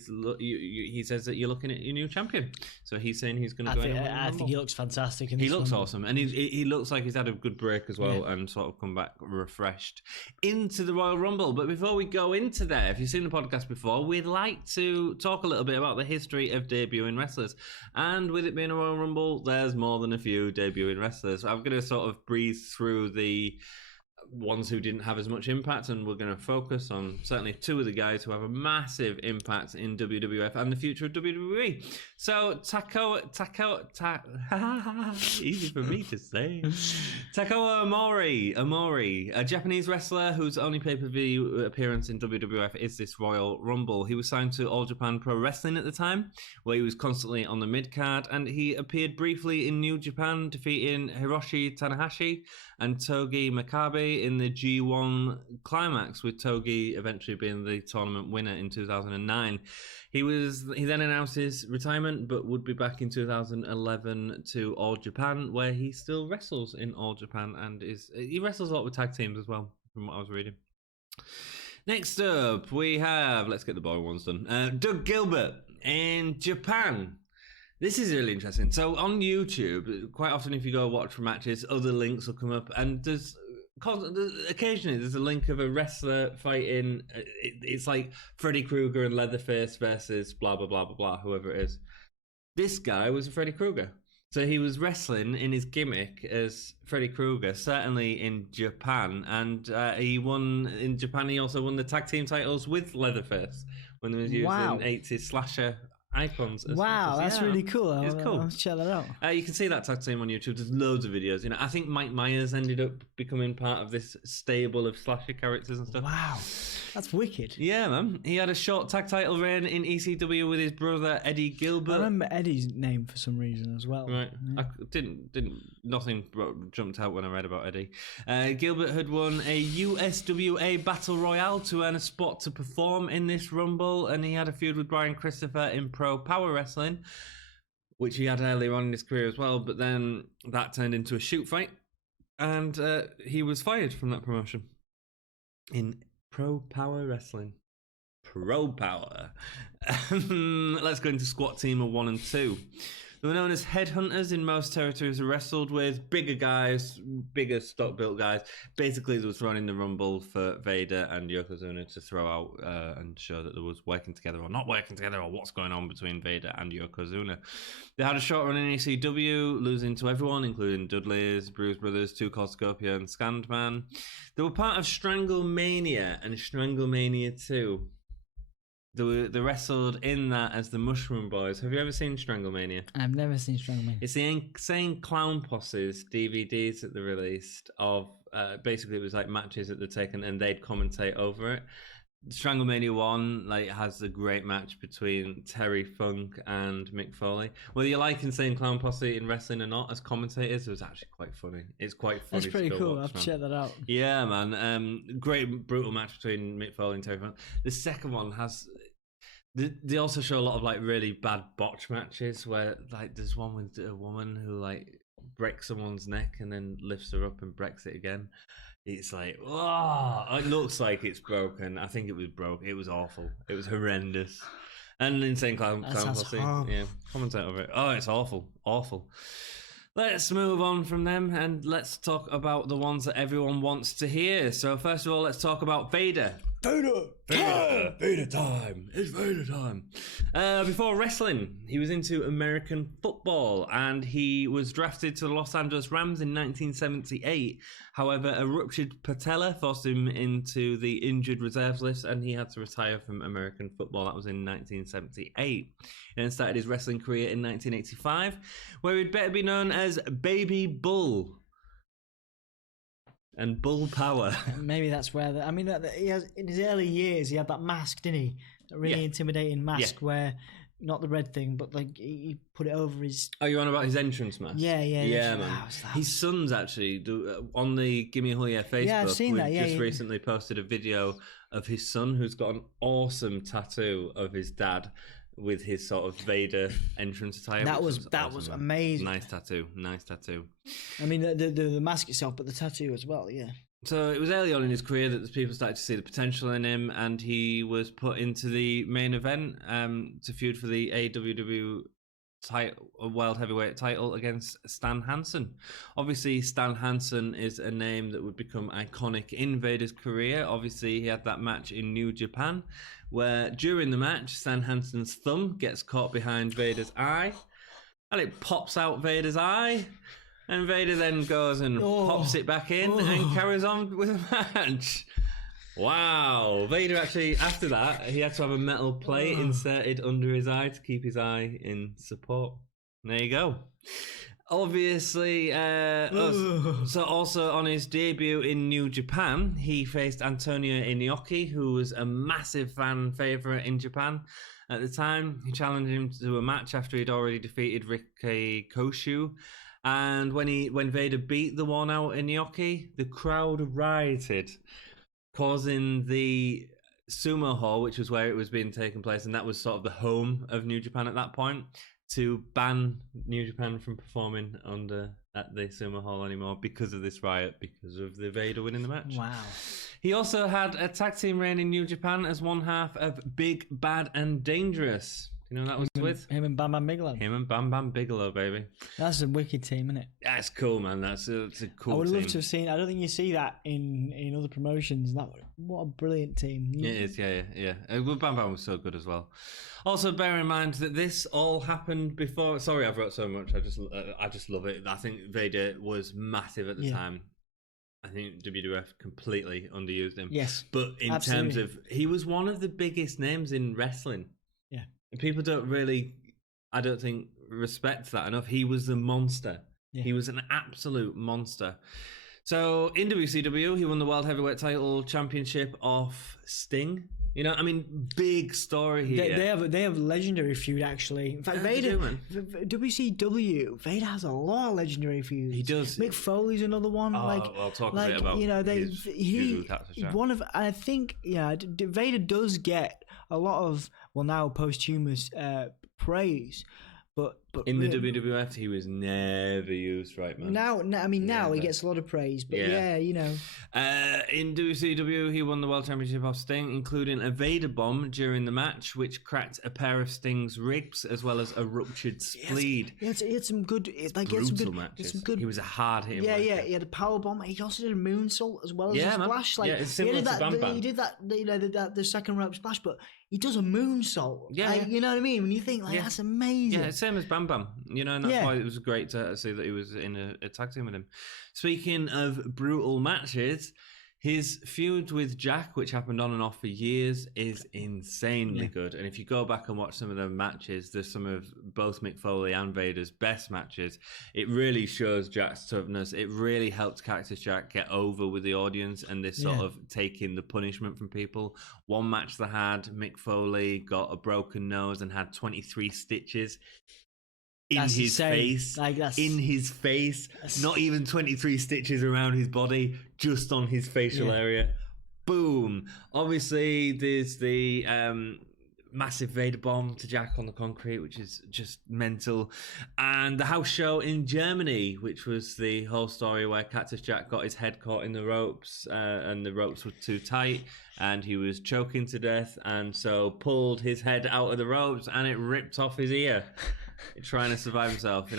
says that you're looking at your new champion. So he's saying he's going to go. I think he looks fantastic. He looks awesome, and he looks like he's had a good break as well, and sort of come back refreshed into the Royal Rumble. But before we go into there, if you've seen the podcast before, we'd like to talk a little bit about the history of debuting wrestlers. And with it being a Royal Rumble, there's more than a few debuting wrestlers. I'm going to sort of breeze through the ones who didn't have as much impact, and we're going to focus on certainly two of the guys who have a massive impact in WWF and the future of WWE. So Takao, easy for me to say. Takao Omori, a Japanese wrestler whose only pay-per-view appearance in WWF is this Royal Rumble. He was signed to All Japan Pro Wrestling at the time, where he was constantly on the mid-card, and he appeared briefly in New Japan, defeating Hiroshi Tanahashi and Togi Makabe in the G1 climax, with Togi eventually being the tournament winner in 2009. He then announced his retirement, but would be back in 2011 to All Japan, where he still wrestles in All Japan, and he wrestles a lot with tag teams as well, from what I was reading. Next up, we have, let's get the boring ones done, Doug Gilbert in Japan. This is really interesting. So on YouTube, quite often if you go watch matches, other links will come up, and occasionally there's a link of a wrestler fighting. It's like Freddy Krueger and Leatherface versus blah, blah, blah, blah, blah, whoever it is. This guy was Freddy Krueger. So he was wrestling in his gimmick as Freddy Krueger, certainly in Japan. And he won in Japan. He also won the tag team titles with Leatherface when they was using 80s slasher icons. Wow, that's really cool. It's cool. I'll check that out. You can see that tag team on YouTube. There's loads of videos. I think Mike Myers ended up becoming part of this stable of slasher characters and stuff. Wow, that's wicked. Yeah, man. He had a short tag title reign in ECW with his brother Eddie Gilbert. I remember Eddie's name for some reason as well. Right. Yeah. Nothing jumped out when I read about Eddie. Gilbert had won a USWA Battle Royale to earn a spot to perform in this Rumble, and he had a feud with Brian Christopher in Pro Power Wrestling, which he had earlier on in his career as well, but then that turned into a shoot fight, and he was fired from that promotion in Pro Power Wrestling. Pro Power. Let's go into Squad Team of 1 and 2. They were known as headhunters in most territories they wrestled with. Bigger guys, bigger stock-built guys. Basically, they were thrown in the Rumble for Vader and Yokozuna to throw out and show that there was working together or not working together, or what's going on between Vader and Yokozuna. They had a short run in ECW, losing to everyone, including Dudley's, Bruise Brothers, Two Cold Scorpio, and Scandman. They were part of Stranglemania and Stranglemania 2. They wrestled in that as the Mushroom Boys. Have you ever seen Stranglemania? I've never seen Stranglemania. It's the Insane Clown Posse's DVDs that they released of, basically it was like matches that they'd taken and they'd commentate over it. Stranglemania 1 has a great match between Terry Funk and Mick Foley. Whether you like Insane Clown Posse in wrestling or not, as commentators, it was actually quite funny. It's quite funny. That's pretty cool. I'll have to check that out. Yeah, man. Great brutal match between Mick Foley and Terry Funk. The second one has... They also show a lot of really bad botch matches where there's one with a woman who breaks someone's neck and then lifts her up and breaks it again. It's it looks like it's broken. I think it was broke. It was awful. It was horrendous. And Insane Clown Posse. Yeah, commentate over it. Oh, it's awful. Awful. Let's move on from them and let's talk about the ones that everyone wants to hear. So first of all, let's talk about Vader. Vader time. It's Vader time. Before wrestling, he was into American football and he was drafted to the Los Angeles Rams in 1978. However, a ruptured patella forced him into the injured reserves list and he had to retire from American football. That was in 1978. He then started his wrestling career in 1985, where he'd better be known as Baby Bull. And Bull Power. Maybe that's where... he has, in his early years, he had that mask, didn't he? That really intimidating mask where... Not the red thing, but he put it over his... Oh, you're on about his entrance mask? Yeah, man. His son's actually, on the Gimme Facebook, I've seen that, recently posted a video of his son who's got an awesome tattoo of his dad with his sort of Vader entrance attire. That was amazing. Nice tattoo. I mean, the mask itself, but the tattoo as well, yeah. So it was early on in his career that people started to see the potential in him, and he was put into the main event to feud for the AWW World Heavyweight title against Stan Hansen. Obviously, Stan Hansen is a name that would become iconic in Vader's career. Obviously, he had that match in New Japan, where during the match, Stan Hansen's thumb gets caught behind Vader's eye, and it pops out Vader's eye. And Vader then goes and pops it back in and carries on with the match. Wow. Vader actually, after that, he had to have a metal plate inserted under his eye to keep his eye in support. There you go. Obviously, so also on his debut in New Japan, he faced Antonio Inoki, who was a massive fan favourite in Japan at the time. He challenged him to a match after he'd already defeated Riki Koshu. And when Vader beat the worn-out Inoki, the crowd rioted, causing the Sumo Hall, which was where it was being taken place, and that was sort of the home of New Japan at that point, to ban New Japan from performing at the Sumo Hall anymore because of this riot, because of the Vader winning the match. Wow. He also had a tag team reign in New Japan as one half of Big, Bad and Dangerous. You know who that was with? Him and Bam Bam Bigelow. Him and Bam Bam Bigelow, baby. That's a wicked team, isn't it? That's cool, man. That's a cool team. I would love to have seen. I don't think you see that in other promotions. What a brilliant team. It is, yeah. Well, Bam Bam was so good as well. Also, bear in mind that this all happened before. Sorry, I've wrote so much. I just love it. I think Vader was massive at the time. I think WWF completely underused him. Yes, but in terms of, he was one of the biggest names in wrestling. Yeah. People don't really, I don't think, respect that enough. He was the monster. Yeah. He was an absolute monster. So in WCW, he won the World Heavyweight Title Championship off Sting. You know, I mean, big story here. They have legendary feud, actually. In fact, Vader, WCW, Vader has a lot of legendary feuds. He does. Mick Foley's another one. I'll talk a bit about his feud with Cactus Jack. I think, Vader does get a lot of, now posthumous praise. But in the WWF, he was never used right, man. Now he gets a lot of praise, but in WCW, he won the World Championship off Sting, including a Vader bomb during the match, which cracked a pair of Sting's ribs, as well as a ruptured spleen. He had some good, brutal matches. He was a hard hitting. He had a power bomb. He also did a moonsault as well as a splash. It's similar to Bam Bam. He did that, the second rope splash, but he does a moonsault. You know what I mean? When you think that's amazing. Yeah, it's same as Bam Bam. You know, and that's why it was great to see that he was in a tag team with him. Speaking of brutal matches, his feud with Jack, which happened on and off for years, is insanely good. And if you go back and watch some of the matches, there's some of both Mick Foley and Vader's best matches. It really shows Jack's toughness. It really helped Cactus Jack get over with the audience and this sort of taking the punishment from people. One match they had, Mick Foley got a broken nose and had 23 stitches. In his face, not even 23 stitches around his body, just on his facial area. Boom. Obviously, there's the massive Vader bomb to Jack on the concrete, which is just mental. And the house show in Germany, which was the whole story where Cactus Jack got his head caught in the ropes and the ropes were too tight and he was choking to death, and so pulled his head out of the ropes and it ripped off his ear. Trying to survive himself,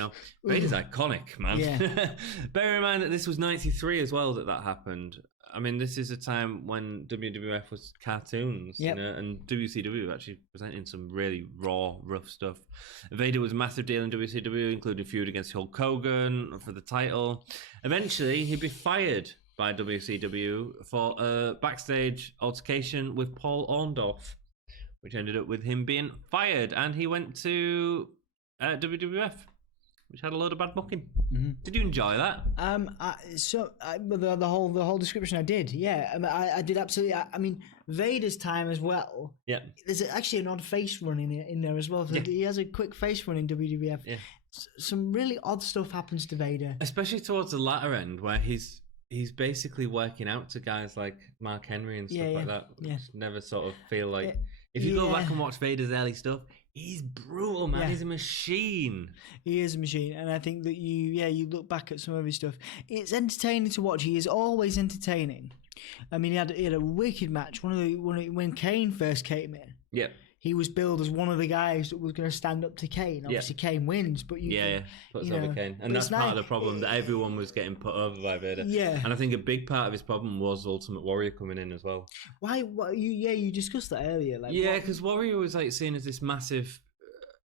Vader's iconic, man. Yeah. Bear in mind that this was 93 as well that happened. I mean, this is a time when WWF was cartoons, and WCW was actually presenting some really raw, rough stuff. Vader was a massive deal in WCW, including a feud against Hulk Hogan for the title. Eventually, he'd be fired by WCW for a backstage altercation with Paul Orndorff, which ended up with him being fired, and he went to WWF, which had a load of bad booking. Mm-hmm. Did you enjoy that? The whole description I did. Yeah, I did absolutely. I mean, Vader's time as well. Yeah, there's actually an odd face run in there as well. So he has a quick face run in WWF. Yeah. Some really odd stuff happens to Vader, especially towards the latter end, where he's basically working out to guys like Mark Henry and stuff like that. Which never sort of feel like. If you go back and watch Vader's early stuff, he's brutal, man. He's a machine. He is a machine, and I think that you look back at some of his stuff. It's entertaining to watch. He is always entertaining. I mean, he had a wicked match. When Kane first came in. Yeah. He was billed as one of the guys that was going to stand up to Kane. Obviously, Kane wins, but puts over Kane, and that's part of the problem, that everyone was getting put over by Vader. Yeah, and I think a big part of his problem was Ultimate Warrior coming in as well. Why? You discussed that earlier. Because Warrior was seen as this massive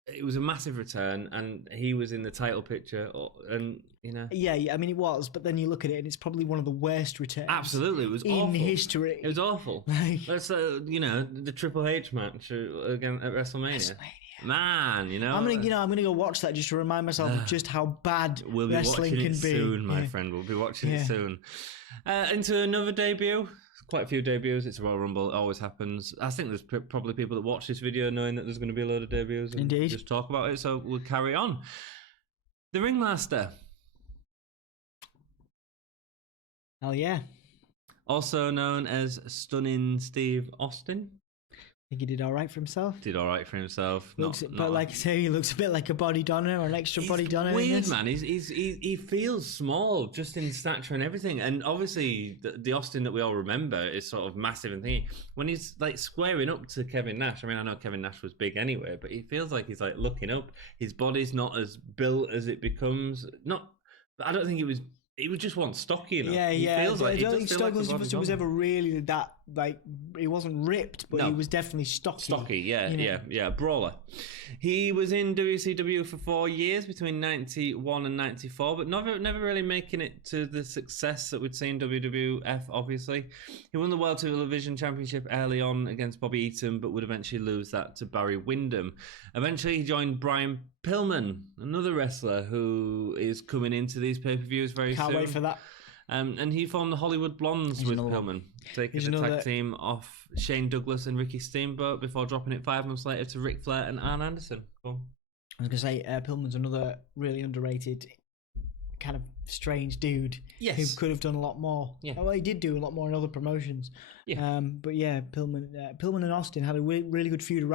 it was a massive return, and he was in the title picture, and Yeah, I mean it was, but then you look at it, and it's probably one of the worst returns. Absolutely, it was in awful. history. It was awful. That's the Triple H match again at WrestleMania. Man, I'm gonna go watch that just to remind myself of just how bad we'll wrestling be watching can it be. Soon, my friend. We'll be watching it soon. Into another debut. Quite a few debuts. It's a Royal Rumble. It always happens. I think there's probably people that watch this video knowing that there's going to be a load of debuts and Indeed. just talk about it. So we'll carry on. The Ringmaster. Hell yeah. Also known as Stunning Steve Austin. I think he did all right for himself. But like I say, he looks a bit like a body donor or an extra body donor. Weird, man. He feels small just in stature and everything. And obviously, the Austin that we all remember is sort of massive and thingy. When he's like squaring up to Kevin Nash, I mean, I know Kevin Nash was big anyway, but he feels like he's like looking up. His body's not as built as it becomes. I don't think it was. He was just once stocky enough. Yeah. He feels like, I don't think Stockholm was ever really that, like, he wasn't ripped, but he was definitely stocky. Stocky, yeah, brawler. He was in WCW for 4 years, between 91 and 94, but never really making it to the success that we'd seen in WWF, obviously. He won the World Television Championship early on against Bobby Eaton, but would eventually lose that to Barry Windham. Eventually, he joined Brian Pillman, another wrestler who is coming into these pay-per-views very soon. Can't wait for that. And he formed the Hollywood Blondes with Pillman, taking the tag team off Shane Douglas and Ricky Steamboat before dropping it 5 months later to Ric Flair and Arn Anderson. Cool. I was going to say, Pillman's another really underrated, kind of strange dude who could have done a lot more. Yeah. Well, he did do a lot more in other promotions. Yeah. But yeah, Pillman and Austin had a really good feud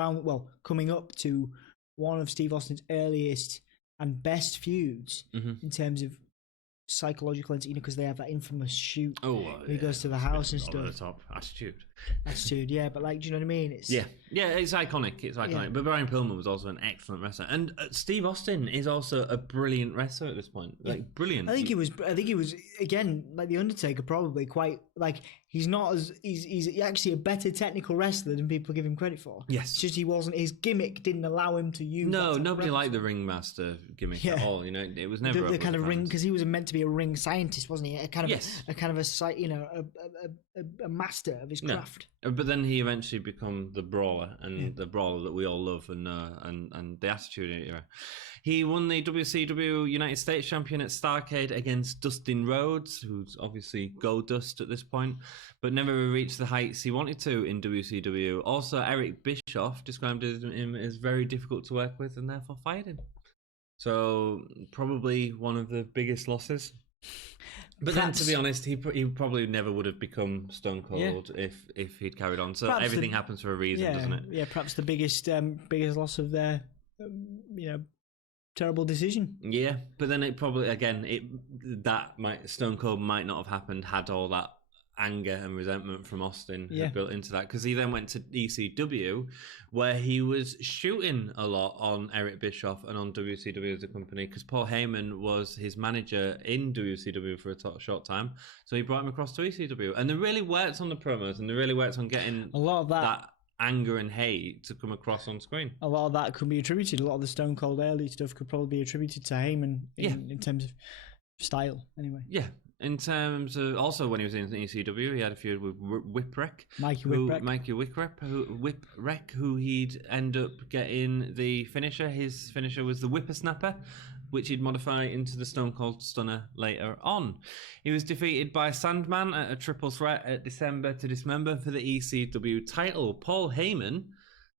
coming up to one of Steve Austin's earliest and best feuds in terms of psychological, because they have that infamous shoot. He goes to the house and stuff. Over the top attitude, yeah. But like, do you know what I mean? It's it's iconic. Yeah. But Brian Pillman was also an excellent wrestler, and Steve Austin is also a brilliant wrestler at this point. Like brilliant. I think he was again like the Undertaker, probably quite like. He's actually a better technical wrestler than people give him credit for. Yes. It's just his gimmick didn't allow him to use. No, nobody liked the Ringmaster gimmick at all. It was never the kind of ring, because he was meant to be a ring scientist, wasn't he? A master of his craft. But then he eventually became the brawler, and the brawler that we all love and know, and the Attitude Era. He won the WCW United States Champion at Starrcade against Dustin Rhodes, who's obviously Goldust at this point, but never reached the heights he wanted to in WCW. Also, Eric Bischoff described him as very difficult to work with and therefore fired him. So, probably one of the biggest losses. But then, to be honest, he probably never would have become Stone Cold if he'd carried on. So perhaps everything happens for a reason, doesn't it? Yeah, perhaps the biggest loss of their, terrible decision. Yeah, but then it probably Stone Cold might not have happened had all that anger and resentment from Austin had built into that, because he then went to ECW where he was shooting a lot on Eric Bischoff and on WCW as a company, because Paul Heyman was his manager in WCW for a short time, so he brought him across to ECW, and they really worked on the promos, and they really worked on getting a lot of that anger and hate to come across on screen. A lot of that could be attributed, a lot of the Stone Cold early stuff could probably be attributed to Heyman in terms of style anyway. Yeah. In terms of, also when he was in ECW, he had a feud with Mikey Whipwreck, who he'd end up getting the finisher. His finisher was the Whippersnapper, which he'd modify into the Stone Cold Stunner later on. He was defeated by Sandman at a triple threat at December to Dismember for the ECW title. Paul Heyman,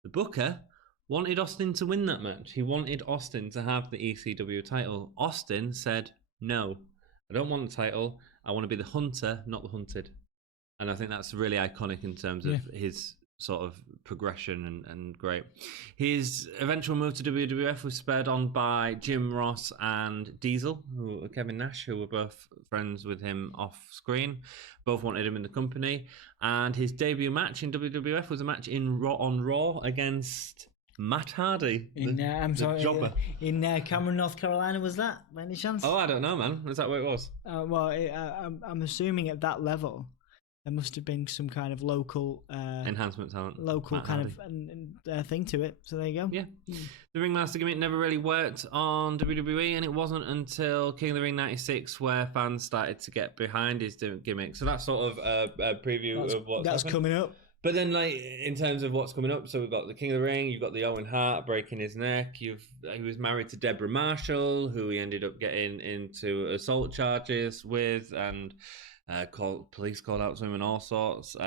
the booker, wanted Austin to win that match. He wanted Austin to have the ECW title. Austin said, no, I don't want the title. I want to be the hunter, not the hunted. And I think that's really iconic in terms of his sort of progression and great. His eventual move to WWF was spurred on by Jim Ross and Diesel, Kevin Nash, who were both friends with him off screen. Both wanted him in the company. And his debut match in WWF was a match on Raw against Matt Hardy, in Cameron, North Carolina. Was that by any chance? Oh, I don't know, man. Is that where it was? I'm assuming at that level, there must have been some kind of local enhancement talent, local Matt kind Hardy. of thing to it. So there you go. Yeah, the Ringmaster gimmick never really worked on WWE, and it wasn't until King of the Ring '96 where fans started to get behind his gimmick. So that's sort of a preview of what's coming up. But then, like, in terms of what's coming up, so we've got the King of the Ring, you've got the Owen Hart breaking his neck, he was married to Deborah Marshall, who he ended up getting into assault charges with, and police called out to him and all sorts,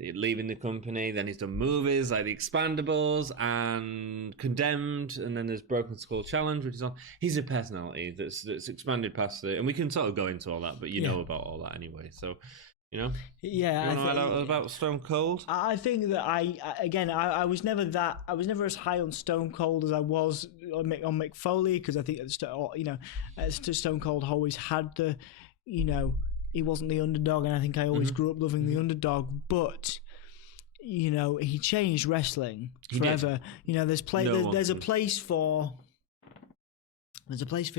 leaving the company. Then he's done movies like The Expandables and Condemned, and then there's Broken Skull Challenge, which is on. He's a personality that's expanded past it, and we can sort of go into all that, but you know about all that anyway, so... You know? Yeah. You want to add out about Stone Cold? I think that I was never as high on Stone Cold as I was on Mick Foley, because I think Stone Cold always had the, he wasn't the underdog, and I think I always grew up loving the underdog, but he changed wrestling forever. There's a place for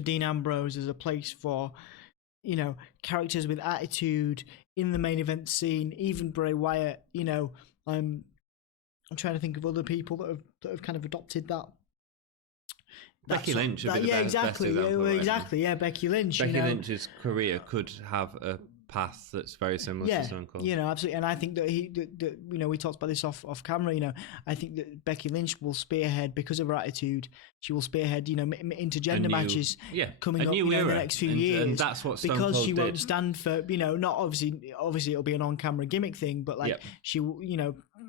Dean Ambrose, there's a place for characters with attitude in the main event scene, even Bray Wyatt. I'm trying to think of other people that have kind of adopted that. Becky Lynch would be the exactly, best example, exactly. Yeah, Becky Lynch. Becky Lynch's career could have a path that's very similar to Stone Cold. Absolutely. And I think that we talked about this off camera. I think that Becky Lynch will spearhead, because of her attitude. She will spearhead, intergender matches coming up in the next few years. And that's what Stone because Cold she did. Won't stand for, not obviously it'll be an on-camera gimmick thing, but she,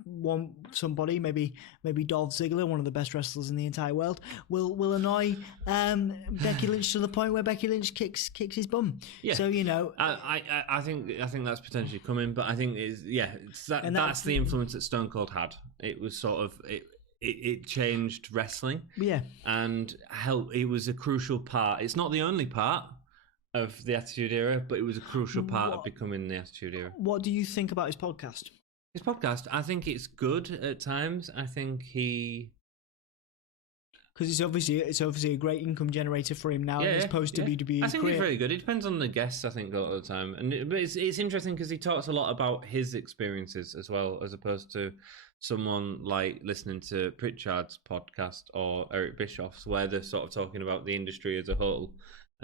want somebody, maybe Dolph Ziggler, one of the best wrestlers in the entire world, will annoy Becky Lynch to the point where Becky Lynch kicks his bum. Yeah. So I think that's potentially coming, but I think that's the influence that Stone Cold had. It was sort of it changed wrestling. Yeah. And it was a crucial part. It's not the only part of the Attitude Era, but it was a crucial part of becoming the Attitude Era. What do you think about his podcast? His podcast, I think it's good at times. I think because it's obviously a great income generator for him now in his post WWE I think career. It's very good. It depends on the guests, I think, a lot of the time. But it's interesting because he talks a lot about his experiences as well, as opposed to someone like listening to Pritchard's podcast or Eric Bischoff's, where they're sort of talking about the industry as a whole.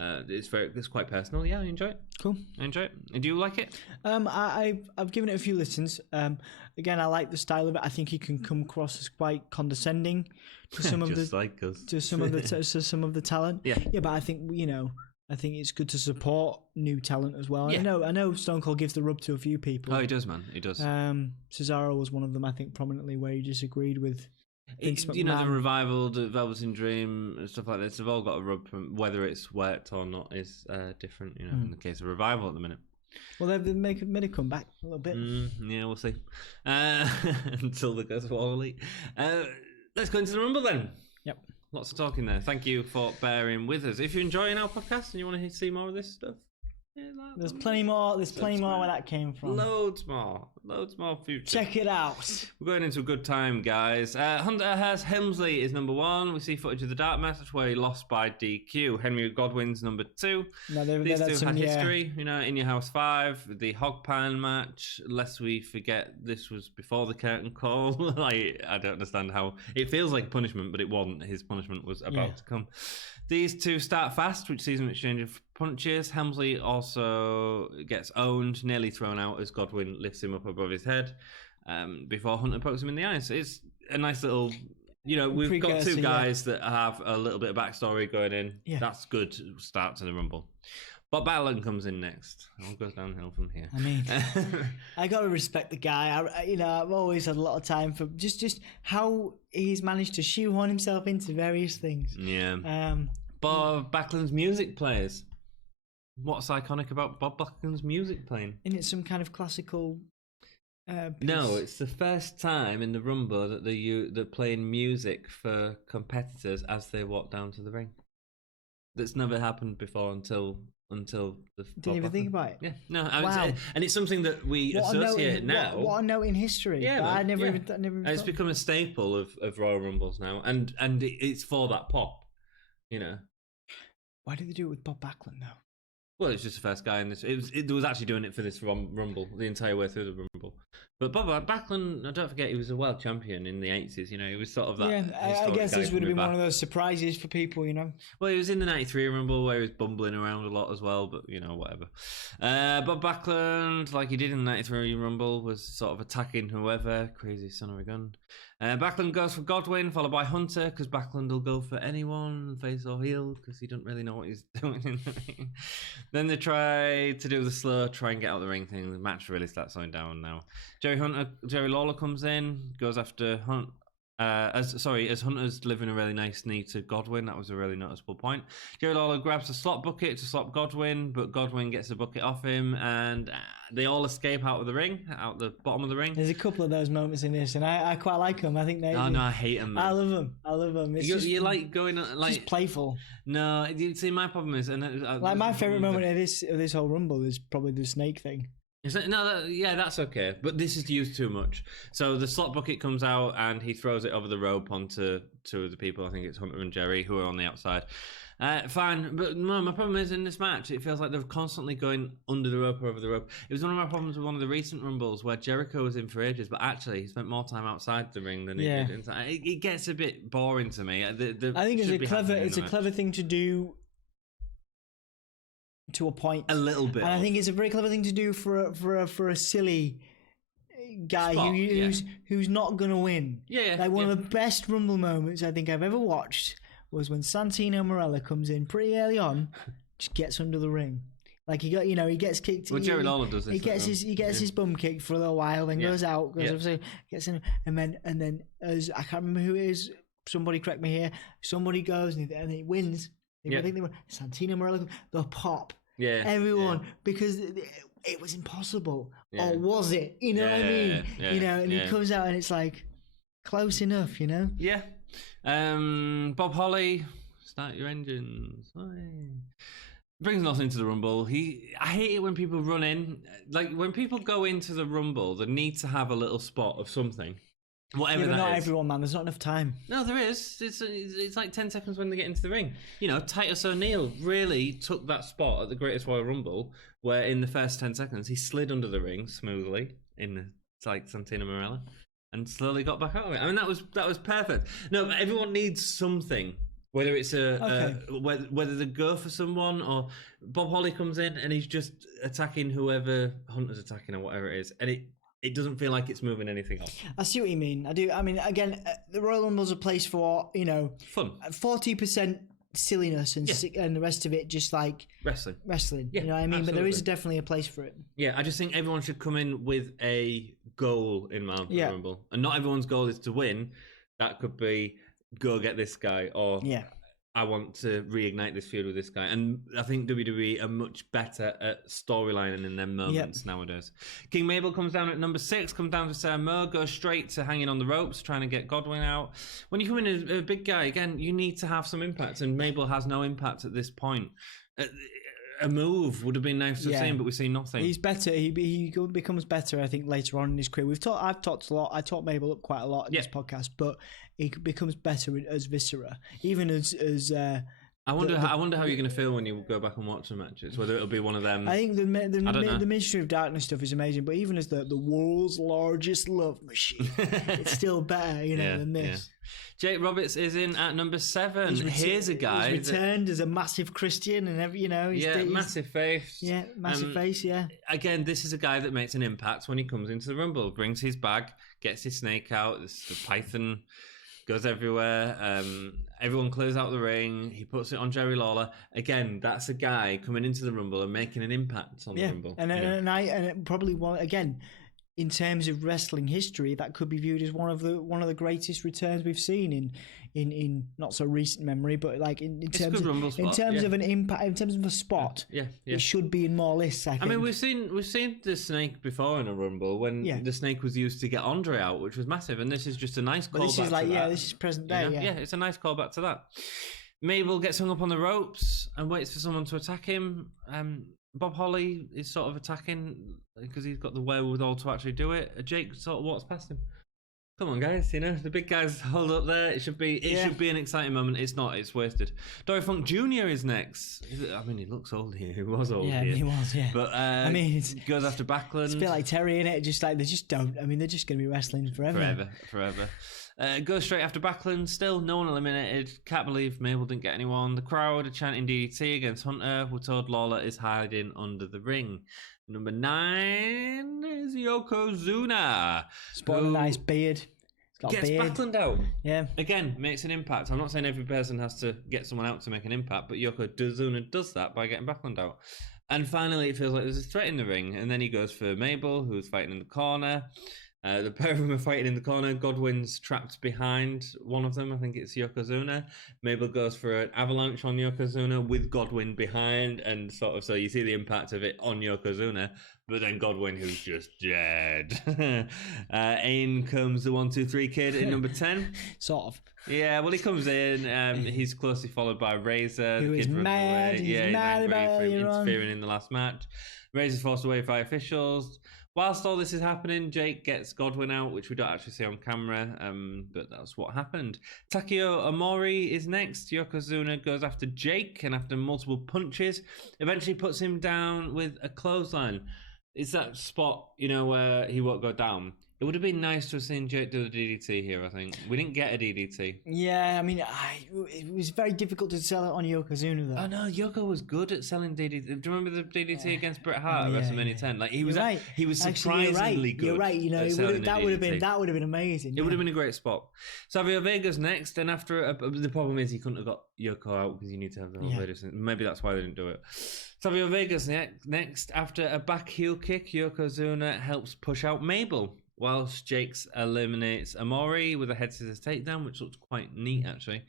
It's quite personal. Yeah, I enjoy it. Cool. I enjoy it. And do you like it? I've given it a few listens. Again, I like the style of it. I think he can come across as quite condescending to some of some of the talent. Yeah. But I think I think it's good to support new talent as well. Yeah. I know Stone Cold gives the rub to a few people. Oh, he does, man. He does. Cesaro was one of them, I think, prominently, where he disagreed with. The Revival, the Velveteen Dream, and stuff like this, they've all got a rub from whether it's worked or not is different, in the case of Revival at the minute. Well, they've made a comeback a little bit. Yeah, we'll see. Until they go to All Elite. Let's go into the Rumble then. Yep. Lots of talking there. Thank you for bearing with us. If you're enjoying our podcast and you want to see more of this stuff, there's plenty more. There's plenty more where that came from. Loads more future. Check it out. We're going into a good time, guys. Hunter Hearst Helmsley is number 1. We see footage of the dark match where he lost by DQ. Henry Godwin's number 2. No, these two had history. In Your House 5, the Hog Pen match. Lest we forget, this was before the curtain call. I don't understand how it feels like punishment, but it wasn't. His punishment was about to come. These two start fast, which sees them exchange of punches. Helmsley also gets owned, nearly thrown out as Godwin lifts him up above his head before Hunter pokes him in the eye. So it's a nice little, we've got two guys that have a little bit of backstory going in. Yeah. That's good start to the Rumble. Bob Backlund comes in next. It all goes downhill from here. I mean, I got to respect the guy. I've always had a lot of time for just how he's managed to shoehorn himself into various things. Yeah. Bob Backlund's music plays. What's iconic about Bob Backlund's music playing? Isn't it some kind of classical piece? No, it's the first time in the Rumble that they're playing music for competitors as they walk down to the ring. That's never happened before until the. Didn't even think about it. Yeah, no, wow. And it's something that we associate now. What a note in history! Yeah, I never even. It's become a staple of Royal Rumbles now, and it's for that pop, Why did they do it with Bob Backlund though? Well, it's just the first guy in this. It was actually doing it for this Rumble the entire way through the Rumble. But Bob Backlund, don't forget, he was a world champion in the 80s. You know, he was sort of that. Yeah, I guess this would have been one of those surprises for people. You know. Well, he was in the '93 Rumble where he was bumbling around a lot as well. But you know, whatever. Bob Backlund, like he did in the '93 Rumble, was sort of attacking whoever. Crazy son of a gun. Backlund goes for Godwin, followed by Hunter, because Backlund will go for anyone, face or heel, because he doesn't really know what he's doing in the ring. Then they try to do the slow, try and get out of the ring thing. The match really starts slowing down now. Jerry Lawler comes in, goes after as Hunter's delivering a really nice knee to Godwin. That was a really noticeable point. Jerry Lawler grabs a slot bucket to slap Godwin, but Godwin gets the bucket off him, and they all escape out of the ring, out the bottom of the ring. There's a couple of those moments in this, and I quite like them. I think they. Oh no, I hate them. Man. I love them. It's you like going like just playful. No, you see, my problem is, like my favorite moment of this whole Rumble is probably the snake thing. That's okay, but this is used too much. So the slot bucket comes out and he throws it over the rope onto two of the people. I think it's Hunter and Jerry who are on the outside. Fine, but no, my problem is in this match, it feels like they're constantly going under the rope or over the rope. It was one of my problems with one of the recent Rumbles where Jericho was in for ages, but actually he spent more time outside the ring than he did inside. It gets a bit boring to me. I think it's a clever thing to do. To a point, a little bit, and I think it's a very clever thing to do for a silly guy who's not gonna win. Like one of the best Rumble moments I think I've ever watched was when Santino Marella comes in pretty early on, just gets under the ring. Like he gets kicked. Well, Jerry Lawler does this. He gets his bum kicked for a little while, then goes out, gets in, and then as I can't remember who it is. Somebody correct me here. Somebody goes and he wins. I think they were Santino Marella. The pop. Everyone, because it was impossible, or was it? You know what I mean? And he comes out and it's like close enough, you know? Yeah. Bob Holly, start your engines. Brings nothing to the Rumble. I hate it when people run in. Like when people go into the Rumble, they need to have a little spot of something. Whatever that not is. Everyone, man. There's not enough time. No, there is. It's like 10 seconds when they get into the ring. You know, Titus O'Neil really took that spot at the Greatest Royal Rumble, where in the first 10 seconds he slid under the ring smoothly like Santino Marella, and slowly got back out of it. I mean, that was perfect. No, everyone needs something. Whether it's whether they go for someone or Bob Holly comes in and he's just attacking whoever Hunter's attacking or whatever it is, and it doesn't feel like it's moving anything else. I see what you mean. I do. I mean, again, the Royal Rumble's a place for, fun. 40% silliness and the rest of it just like wrestling. Yeah, you know what I mean? Absolutely. But there is definitely a place for it. Yeah, I just think everyone should come in with a goal in mind for the Rumble. And not everyone's goal is to win. That could be go get this guy or I want to reignite this feud with this guy. And I think WWE are much better at storylining in their moments nowadays. King Mabel comes down at number 6, comes down to Sarah Moore, goes straight to hanging on the ropes, trying to get Godwin out. When you come in as a big guy, again, you need to have some impact, and Mabel has no impact at this point. A move would have been nice to have seen, but we see nothing. He's better. He becomes better, I think, later on in his career. I've talked a lot. I talked Mabel up quite a lot in this podcast, but he becomes better as Viscera, even as. I wonder how you're going to feel when you go back and watch the matches. Whether it'll be one of them. I think the Ministry of Darkness stuff is amazing, but even as the world's largest love machine, it's still better, than this. Yeah. Jake Roberts is in at number 7. Here's a guy he's returned as a massive Christian, and he's massive face. Yeah, massive face. Yeah. Again, this is a guy that makes an impact when he comes into the Rumble. Brings his bag, gets his snake out. The python goes everywhere. Everyone clears out the ring. He puts it on Jerry Lawler. Again, that's a guy coming into the Rumble and making an impact on the Rumble. And it probably again. In terms of wrestling history, that could be viewed as one of the greatest returns we've seen in not so recent memory, but like in terms of an impact, in terms of a spot, it should be in more lists. I think. I mean, we've seen the snake before in a Rumble when the snake was used to get Andre out, which was massive, and this is just a nice callback. This is this is present day. Yeah, it's a nice callback to that. Mabel gets hung up on the ropes and waits for someone to attack him. Bob Holly is sort of attacking because he's got the wherewithal to actually do it. Jake sort of walks past him. Come on, guys, the big guys hold up there. It should be an exciting moment. It's not. It's wasted. Dory Funk Jr. is next. I mean, he looks old here. He was old here. He was, yeah. But goes after Backlund. It's a bit like Terry, innit? Just like, they just don't. I mean, they're just going to be wrestling forever. Forever. Goes straight after Backlund. Still, no one eliminated. Can't believe Mabel didn't get anyone. The crowd are chanting DDT against Hunter. We're told Lawler is hiding under the ring. Number 9 is Yokozuna. Spotted a nice beard. He's got gets a beard. Backlund out. Yeah. Again, makes an impact. I'm not saying every person has to get someone out to make an impact, but Yokozuna does that by getting Backlund out. And finally, it feels like there's a threat in the ring. And then he goes for Mabel, who's fighting in the corner. The pair of them are fighting in the corner. Godwin's trapped behind one of them. I think it's Yokozuna. Mabel goes for an avalanche on Yokozuna with Godwin behind, and so you see the impact of it on Yokozuna. But then Godwin, who's just dead. In comes the 1-2-3 kid in number 10. Sort of. Yeah, well, he comes in. He's closely followed by Razor. Who is mad. He's mad about interfering in the last match. Razor's forced away by officials. Whilst all this is happening, Jake gets Godwin out, which we don't actually see on camera, but that's what happened. Takao Omori is next. Yokozuna goes after Jake, and after multiple punches, eventually puts him down with a clothesline. It's that spot, where he won't go down. It would have been nice to have seen Jake do the DDT here, I think. We didn't get a DDT. Yeah, I mean, it was very difficult to sell it on Yokozuna, though. Oh, no, Yoko was good at selling DDT. Do you remember the DDT against Bret Hart at WrestleMania 10? Like, he was right. He was surprisingly good. You're right. That would have been amazing. It would have been a great spot. Savio Vega's next, and after the problem is he couldn't have got Yoko out because you need to have the whole Vader. Maybe that's why they didn't do it. Savio Vega's next. After a back heel kick, Yokozuna helps push out Mabel, whilst Jakes eliminates Omori with a head scissors takedown, which looks quite neat, actually.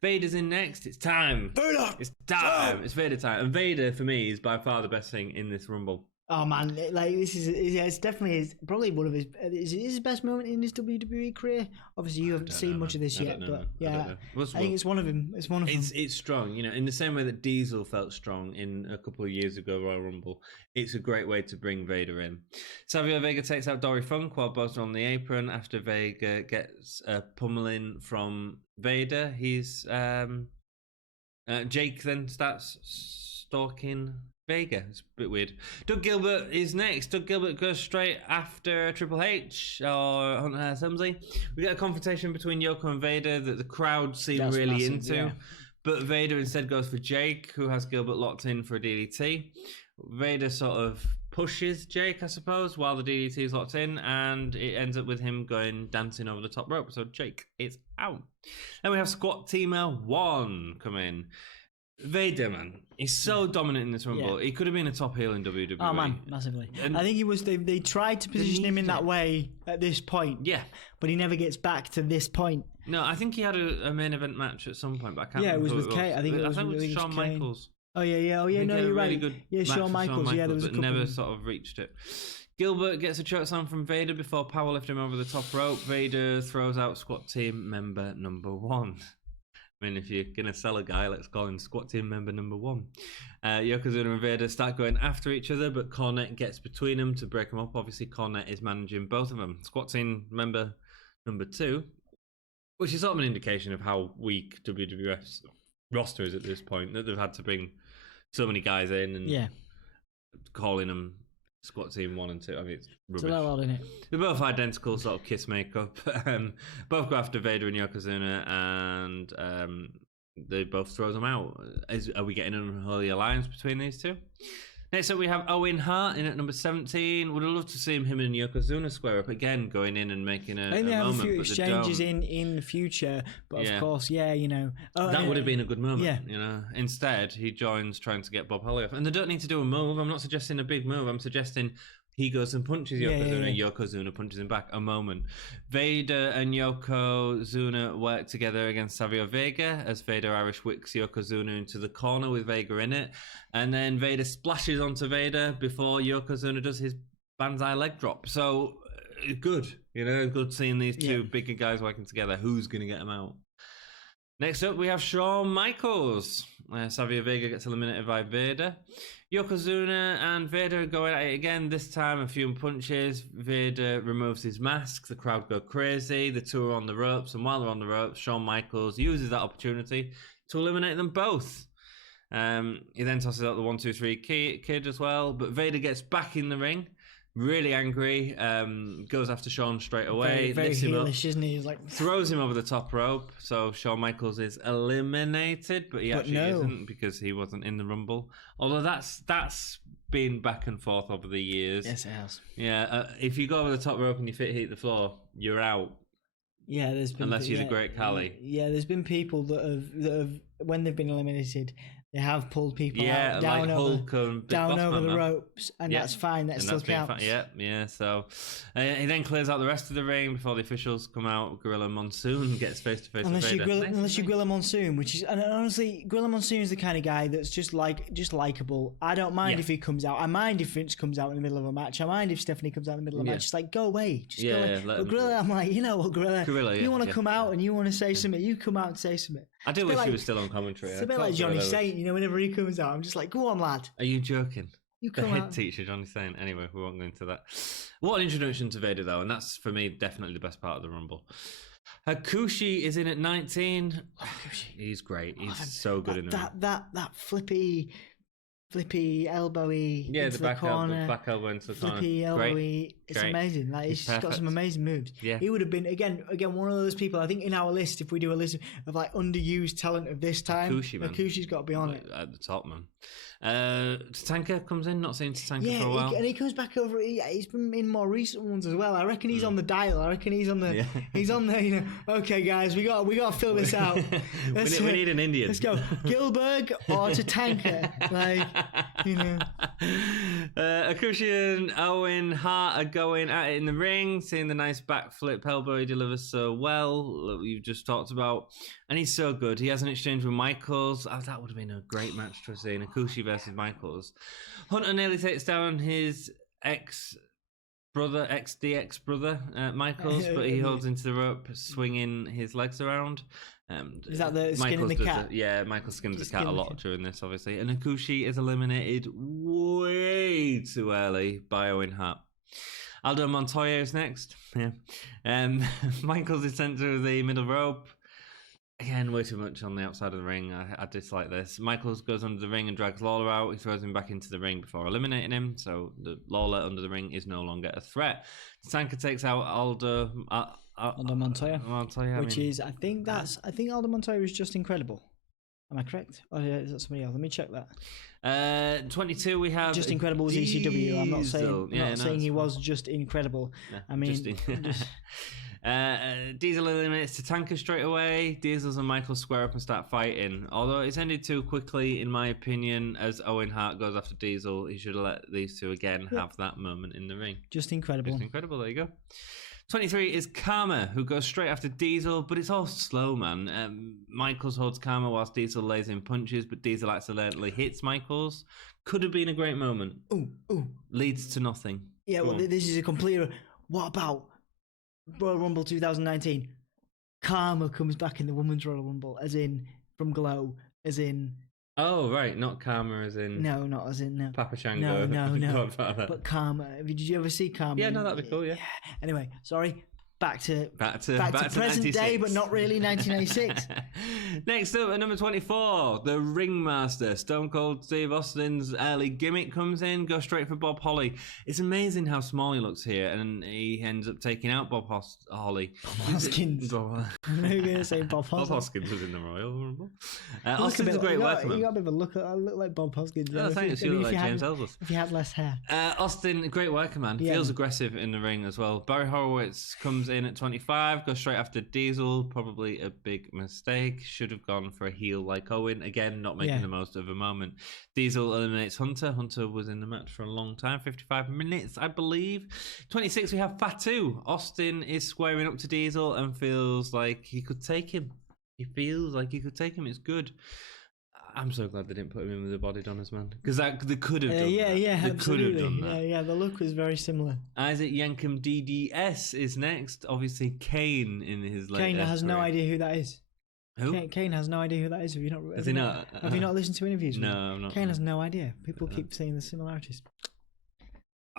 Vader's in next. It's time. Vader! It's time. It's Vader time. And Vader, for me, is by far the best thing in this Rumble. Oh, man. Like, it's definitely probably one of his best moment in his WWE career. Obviously, you haven't seen much of this yet, but yeah. I think it's one of them. It's strong, in the same way that Diesel felt strong in a couple of years ago Royal Rumble. It's a great way to bring Vader in. Savio Vega takes out Dory Funk while both are on the apron. After Vega gets a pummeling from Vader, Jake then starts stalking Vega. It's a bit weird. Doug Gilbert is next. Doug Gilbert goes straight after Triple H or Hunter Helmsley. We get a confrontation between Yoko and Vader that the crowd seem really massive, into. Yeah. But Vader instead goes for Jake, who has Gilbert locked in for a DDT. Vader sort of pushes Jake, I suppose, while the DDT is locked in, and it ends up with him dancing over the top rope. So Jake is out. Then we have Squat Teamer 1 come in. Vader, man, he's so dominant in this Rumble. Yeah. He could have been a top heel in WWE. Oh, man, massively. And I think he was. They tried to position him in that way at this point. Yeah. But he never gets back to this point. No, I think he had a main event match at some point, but I can't remember. Yeah, it was with Kane. I think it was with Shawn Michaels. Oh, yeah. Oh, yeah, no, you're right. Yeah, Shawn Michaels. Yeah, there was a couple. Never sort of reached it. Gilbert gets a chokeslam from Vader before powerlifting him over the top rope. Vader throws out Squat Team member number 1. I mean, if you're going to sell a guy, let's call him Squat Team member number 1. Yokozuna and Vader start going after each other, but Cornette gets between them to break them up. Obviously, Cornette is managing both of them. Squat Team member number 2, which is sort of an indication of how weak WWF's roster is at this point, that they've had to bring so many guys in and calling them Squat Team 1 and 2. I mean, it's rubbish. It's a lot odd, isn't it? They're both identical, sort of kiss makeup. Both go after Vader and Yokozuna, and they both throw them out. Are we getting an unholy alliance between these two? Next up, we have Owen Hart in at number 17. Would have loved to see him and Yokozuna square up again, going in and making a moment. I think they have a few exchanges in the future, but of course, that would have been a good moment. Yeah. Instead, he joins trying to get Bob Holly off, and they don't need to do a move. I'm not suggesting a big move. I'm suggesting he goes and punches Yokozuna. Yokozuna punches him back. A moment. Vader and Yokozuna work together against Savio Vega as Vader Irish wicks Yokozuna into the corner with Vega in it. And then Vader splashes onto Vader before Yokozuna does his banzai leg drop. So, good. Good seeing these two bigger guys working together. Who's going to get them out? Next up, we have Shawn Michaels. Savio Vega gets eliminated by Vader. Yokozuna and Vader go at it again. This time, a few punches. Vader removes his mask. The crowd go crazy. The two are on the ropes. And while they're on the ropes, Shawn Michaels uses that opportunity to eliminate them both. He then tosses out the 1-2-3 kid as well. But Vader gets back in the ring. Really angry, goes after Shawn straight away. Very heelish, isn't he? He's like throws him over the top rope. So Shawn Michaels is eliminated, but he actually isn't because he wasn't in the Rumble. Although that's been back and forth over the years. Yes, it has. Yeah, if you go over the top rope and you hit the floor, you're out. Yeah, there's been unless you're the Great Khali. Yeah, there's been people that have when they've been eliminated. They have pulled people out down like over the ropes, and that's fine. That still counts. Yeah. So he then clears out the rest of the ring before the officials come out. Gorilla Monsoon gets face to face with Vader. Unless you Gorilla Monsoon, which is, and honestly, Gorilla Monsoon is the kind of guy that's just likable. I don't mind if he comes out. I mind if Vince comes out in the middle of a match. I mind if Stephanie comes out in the middle of a match. It's like, go away. Just go away. But Gorilla, I'm like, you know what, Gorilla? You want to come out and you want to say something, you come out and say something. I do wish he was still on commentary. It's a bit like Johnny Saint, whenever he comes out, I'm just like, go on, lad. Are you joking? You come the head out. teacher, Johnny Saint. Anyway, we won't go into that. What an introduction to Vader, though, and that's, for me, definitely the best part of the Rumble. Hakushi is in at 19. He's great. He's so good in the ring. That flippy elbowy into the corner. Back elbow into the corner. Flippy elbowy. It's amazing. Like, he's got some amazing moves. Yeah. He would have been again one of those people. I think in our list, if we do a list of like underused talent of this time, Hakushi's got to be on it at the top, man. Tatanka comes in. Not seen Tatanka for a while. And he comes back over. He's been in more recent ones as well. I reckon he's on the dial. I reckon he's on the. He's on the. Okay, guys, we got to fill this out. we need an Indian. Let's go, Gilbert or Tatanka. Hakushi and Owen Hart are going at it in the ring, seeing the nice backflip elbow he delivers so well that we've just talked about, and he's so good. He has an exchange with Michaels. That would have been a great match to have seen. Hakushi versus Michaels. Hunter nearly takes down his ex-brother Michaels, but he holds into the rope, swinging his legs around. Is that the skinning the cat? Michael skins the cat a lot during this, obviously. And Hakushi is eliminated way too early by Owen Hart. Aldo Montoya is next. Michaels is sent to the middle rope. Again, way too much on the outside of the ring. I dislike this. Michaels goes under the ring and drags Lawler out. He throws him back into the ring before eliminating him. So the Lawler under the ring is no longer a threat. Tatanka takes out Aldo Montoya, I think Aldo Montoya was just incredible. Am I correct? Or is that somebody else? Let me check that. 22 we have just incredible was ECW. I'm not saying he was just incredible. No, I mean, Diesel eliminates Tatanka straight away. Diesel and Michael square up and start fighting. Although it's ended too quickly, in my opinion, as Owen Hart goes after Diesel. He should have let these two again have that moment in the ring. Just incredible. There you go. 23 is Karma, who goes straight after Diesel, but it's all slow, man. Michaels holds Karma whilst Diesel lays in punches, but Diesel accidentally hits Michaels. Could have been a great moment. Ooh. Leads to nothing. Yeah, well, this is a complete... What about Royal Rumble 2019? Karma comes back in the Women's Royal Rumble, as in from Glow, as in... Oh, right, not Karma as in... No, not as in... No. Papa Shango. No. But Karma. Did you ever see Karma? Yeah, no, that'd be cool, yeah. Anyway, sorry. Back to present 96. day, but not really 1996. Next up at number 24, the Ringmaster. Stone Cold Steve Austin's early gimmick comes in, goes straight for Bob Holly. It's amazing how small he looks here, and he ends up taking out Bob Holly. Bob Hoskins. I'm going to say Bob Hoskins. Bob Hoskins was in the Royal Rumble. Austin's a great workman. You got a bit of a look. I look like Bob Hoskins. No, thanks. You look like James Ellsworth. If you had less hair. Austin, a great worker, man. Yeah. Feels aggressive in the ring as well. Barry Horowitz comes in at 25, goes straight after Diesel. Probably a big mistake. Should have gone for a heel like Owen. Again, not making the most of a moment. Diesel eliminates Hunter. Hunter was in the match for a long time, 55 minutes, I believe. 26, we have Fatu. Austin is squaring up to Diesel and feels like he could take him. It's good. I'm so glad they didn't put him in with the body donners, man. Because they could have done that. Yeah, they absolutely. Could have done that. Yeah, the look was very similar. Isaac Yankem DDS is next. Obviously, Kane in his later Kane has no idea who that is. Who? Kane has no idea who that is. Have you not? Has he not? Have you not listened to interviews? No, I'm not. Kane has no idea. People keep saying the similarities.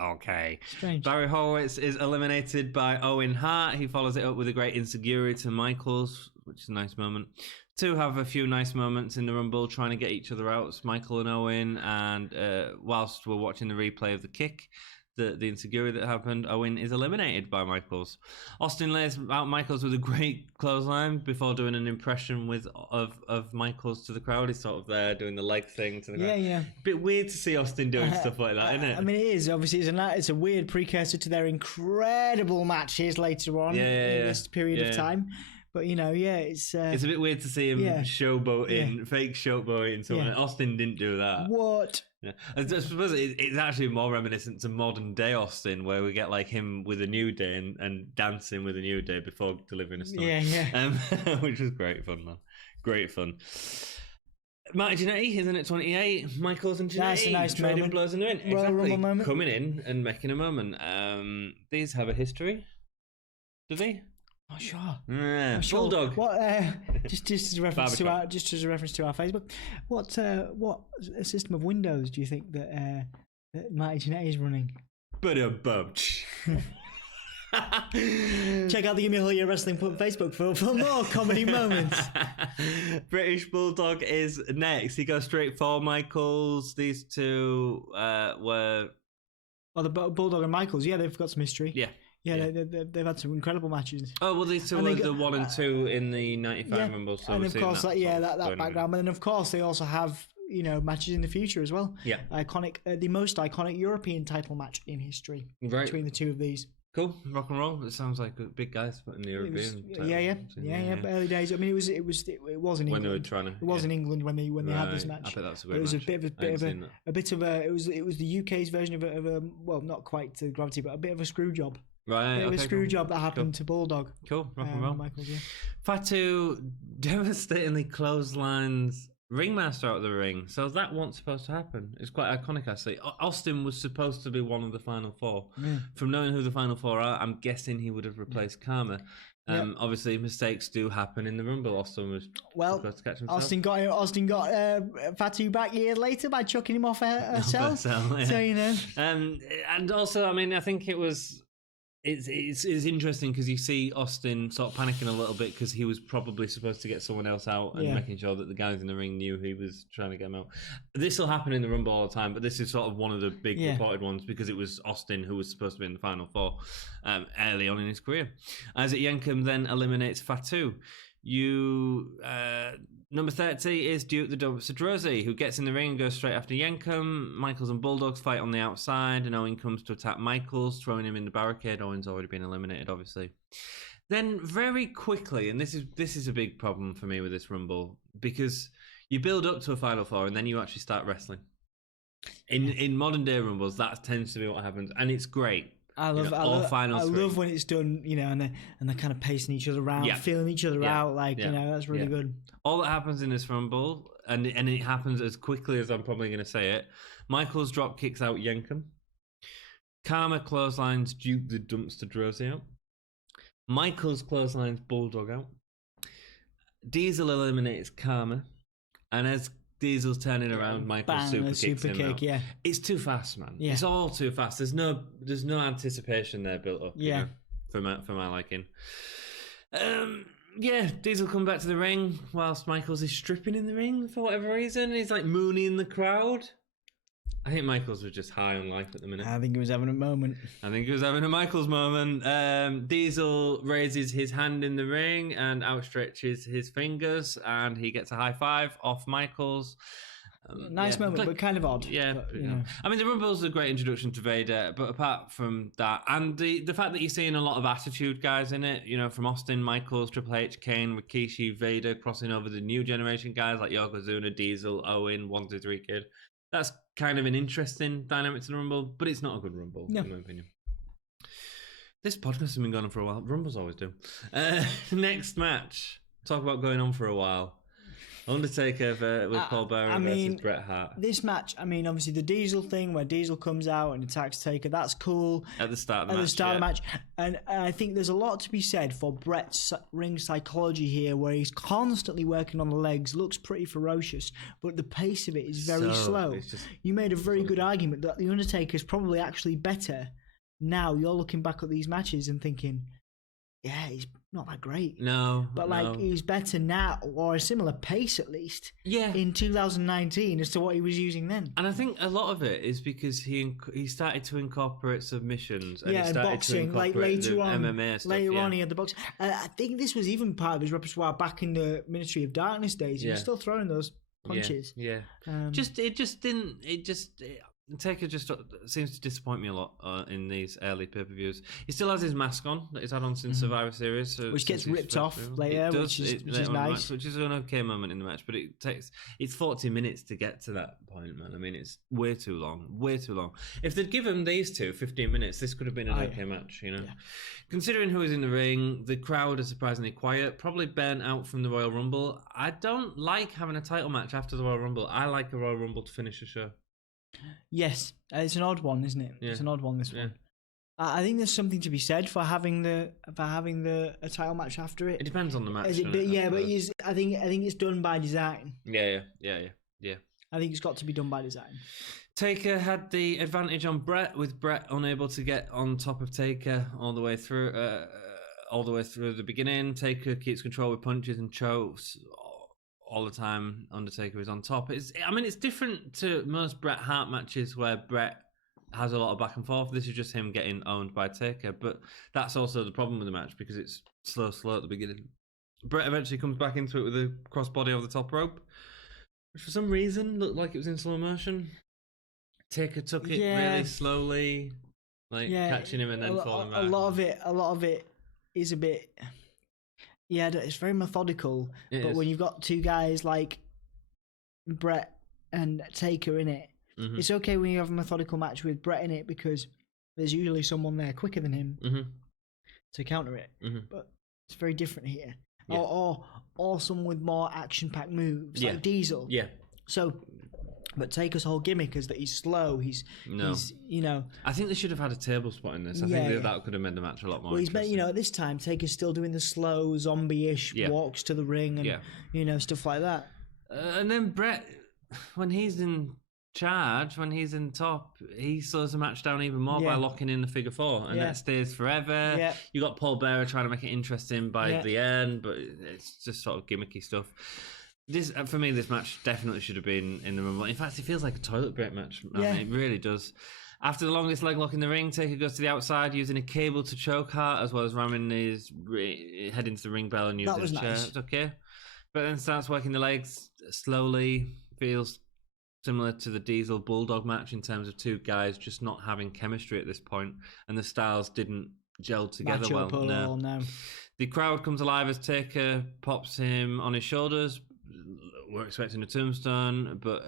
Okay. Strange. Barry Horowitz is eliminated by Owen Hart. He follows it up with a great insecurity to Michaels, which is a nice moment. Two have a few nice moments in the Rumble trying to get each other out. It's Michael and Owen, and whilst we're watching the replay of the kick, the insecurity that happened, Owen is eliminated by Michaels. Austin lays out Michaels with a great clothesline before doing an impression of Michaels to the crowd. He's sort of there doing the leg thing to the crowd. Yeah. Bit weird to see Austin doing stuff like that, isn't it? I mean, it is. Obviously, it's a weird precursor to their incredible matches later on in this period of time. But, it's a bit weird to see him showboating, fake showboating someone. Yeah. Austin didn't do that. What? Yeah. I suppose it's actually more reminiscent to modern day Austin, where we get like him with a New Day and dancing with a New Day before delivering a story. Yeah. Which was great fun, man. Great fun. Marty Jannetty, isn't it? 28. Michaels and Jannetty. That's a nice trading moment. blows in the ring. Royal Rumble moment. Coming in and making a moment. These have a history. Do they? Oh sure. Yeah. Bulldog. What? Just as a reference to our Facebook. What system of Windows do you think that Marty Jannetty is running? Check out the Gimme All Year Wrestling Facebook for more comedy moments. British Bulldog is next. He goes straight for Michaels. These two were. Oh, the Bulldog and Michaels. Yeah, they've got some history. Yeah, they've had some incredible matches. Oh, well, these two were the 1 and 2 in the 95 Rumble. So and of course, that background. And of course, they also have, matches in the future as well. Yeah. Iconic, the most iconic European title match in history between the two of these. Cool, rock and roll. It sounds like big guys in the European. But early days. I mean, it was in England. When they were trying to. It was in England when they had this match. I bet that's a great match. It was it was the UK's version of a well, not quite to gravity, but a bit of a screw job. Right, it was a screw job that happened to Bulldog. Cool, rock and roll. Michaels, Fatu devastatingly clotheslines Ringmaster out of the ring, so that wasn't supposed to happen. It's quite iconic, actually. Austin was supposed to be one of the final four. From knowing who the final four are, I'm guessing he would have replaced Karma. Obviously, mistakes do happen in the Rumble. Austin was supposed to catch himself. Austin got Fatu back years later by chucking him off a cell. So and also, I mean, I think it was. It's interesting because you see Austin sort of panicking a little bit because he was probably supposed to get someone else out and making sure that the guys in the ring knew he was trying to get them out. This will happen in the Rumble all the time, but this is sort of one of the big reported ones because it was Austin who was supposed to be in the final four early on in his career. Isaac Yankem then eliminates Fatu. Number 30 is Duke the Dumpster Drozzy, who gets in the ring and goes straight after Yankem. Michaels and Bulldogs fight on the outside, and Owen comes to attack Michaels, throwing him in the barricade. Owen's already been eliminated, obviously. Then very quickly, and this is a big problem for me with this Rumble, because you build up to a Final Four and then you actually start wrestling. In modern day Rumbles, that tends to be what happens, and it's great. I love when it's done, and they're kind of pacing each other around, feeling each other out, that's really good. All that happens in this Rumble, and it happens as quickly as I'm probably going to say it. Michaels drop kicks out Yankem. Karma clotheslines Duke the Dumpster Drozzy out. Michaels clotheslines Bulldog out. Diesel eliminates Karma, and as Diesel's turning around, Michael's super kicks him out. It's too fast, man. It's all too fast. There's no anticipation there built up. For my liking. Diesel come back to the ring whilst Michaels is stripping in the ring for whatever reason. He's like mooning the crowd. I think Michaels was just high on life at the minute. I think he was having a moment. I think he was having a Michaels moment. Diesel raises his hand in the ring and outstretches his fingers, and he gets a high five off Michaels. Nice moment, but kind of odd. I mean, the Rumble's a great introduction to Vader, but apart from that, and the fact that you're seeing a lot of attitude guys in it, from Austin, Michaels, Triple H, Kane, Rikishi, Vader, crossing over the new generation guys like Yokozuna, Diesel, Owen, 1-2-3 Kid. That's kind of an interesting dynamic to the Rumble, but it's not a good Rumble, in my opinion. This podcast has been going on for a while. Rumbles always do. Next match. Talk about going on for a while. Undertaker with Paul Bearer versus Bret Hart. This match, obviously the Diesel thing where Diesel comes out and attacks Taker, that's cool. At the start of the match. And I think there's a lot to be said for Bret's ring psychology here, where he's constantly working on the legs, looks pretty ferocious, but the pace of it is very slow. You made a very good argument that The Undertaker is probably actually better. Now you're looking back at these matches and thinking, yeah, he's not that great. No. But he's better now, or a similar pace at least. Yeah. In 2019 as to what he was using then. And I think a lot of it is because he started to incorporate submissions. And he started boxing, to incorporate later on, MMA stuff. Later on, he had the boxing. I think this was even part of his repertoire back in the Ministry of Darkness days. He was still throwing those punches. Yeah. Taker just seems to disappoint me a lot in these early pay-per-views. He still has his mask on that he's had on since Survivor Series, which gets ripped off later, which is nice. Which is an okay moment in the match, but it's 40 minutes to get to that point, man. It's way too long. If they'd given these two 15 minutes, this could have been an okay match, Yeah. Considering who is in the ring, the crowd is surprisingly quiet, probably burnt out from the Royal Rumble. I don't like having a title match after the Royal Rumble. I like a Royal Rumble to finish the show. Yes, it's an odd one, isn't it? Yeah. It's an odd one, this one. I think there's something to be said for having a title match after it. It depends on the match. I think it's done by design. Yeah. I think it's got to be done by design. Taker had the advantage on Bret, with Bret unable to get on top of Taker all the way through the beginning. Taker keeps control with punches and chokes all the time. Undertaker is on top. It's different to most Bret Hart matches where Bret has a lot of back and forth. This is just him getting owned by Taker, but that's also the problem with the match because it's slow at the beginning. Bret eventually comes back into it with a crossbody over the top rope, which for some reason looked like it was in slow motion. Taker took it really slowly, catching him and then falling back. A lot of it is a bit... Yeah, it's very methodical, but when you've got two guys like Bret and Taker in it, it's okay when you have a methodical match with Bret in it because there's usually someone there quicker than him to counter it. But it's very different here. Yeah. Or someone with more action-packed moves, like Diesel. Yeah. So... But Taker's whole gimmick is that he's slow. He's I think they should have had a table spot in this. I think that could have made the match a lot more. Well, at this time, Taker's still doing the slow zombie-ish walks to the ring and stuff like that. And then Bret, when he's in charge, when he's in top, he slows the match down even more by locking in the figure four, and that stays forever. Yeah. You got Paul Bearer trying to make it interesting by the end, but it's just sort of gimmicky stuff. For me, this match definitely should have been in the Rumble. In fact, it feels like a toilet break match. It really does. After the longest leg lock in the ring, Taker goes to the outside using a cable to choke Hart, as well as ramming his head into the ring bell and using a chair. Nice. It's okay. But then starts working the legs slowly. Feels similar to the Diesel Bulldog match in terms of two guys just not having chemistry at this point, and the styles didn't gel together well. No. The crowd comes alive as Taker pops him on his shoulders. We're expecting a tombstone, but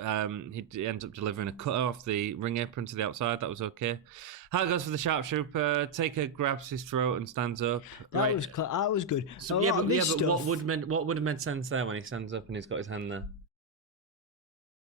he ends up delivering a cutter off the ring apron to the outside. That was okay. Hart goes for the sharpshooter. Taker grabs his throat and stands up. That was good. So, but what would have made sense there when he stands up and he's got his hand there?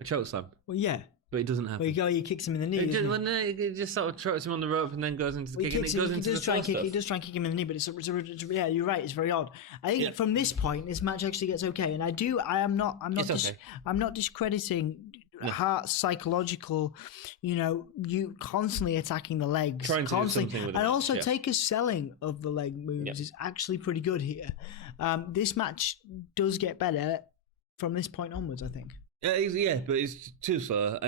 A choke slam. Well, yeah. But he doesn't have. Well, he kicks him in the knee. He just sort of chokes him on the rope and then goes into the kick. He does try and kick him in the knee, but it's you're right. It's very odd. I think from this point, this match actually gets okay, and I'm not discrediting Hart's psychological, you constantly attacking the legs, trying to do something with it, and also Taker's selling of the leg moves is actually pretty good here. This match does get better from this point onwards, I think. Yeah, but it's too slow.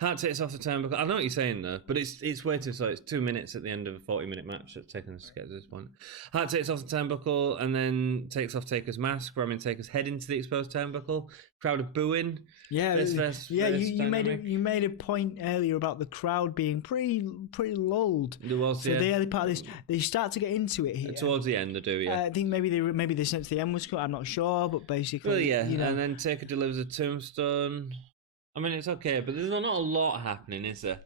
Hart takes off the turnbuckle. I know what you're saying though, but it's way too slow. It's 2 minutes at the end of a 40-minute match that's taken us to get to this point. Hart takes off the turnbuckle and then takes off Taker's mask, ramming Taker's head into the exposed turnbuckle. Crowd are booing. Yeah, you made a point earlier about the crowd being pretty lulled. There was, so the early part of this, they start to get into it here. Towards the end, they do, yeah. I think maybe they sense the end was cut. I'm not sure, but basically, and then Taker delivers a tombstone. It's okay, but there's not a lot happening, is there?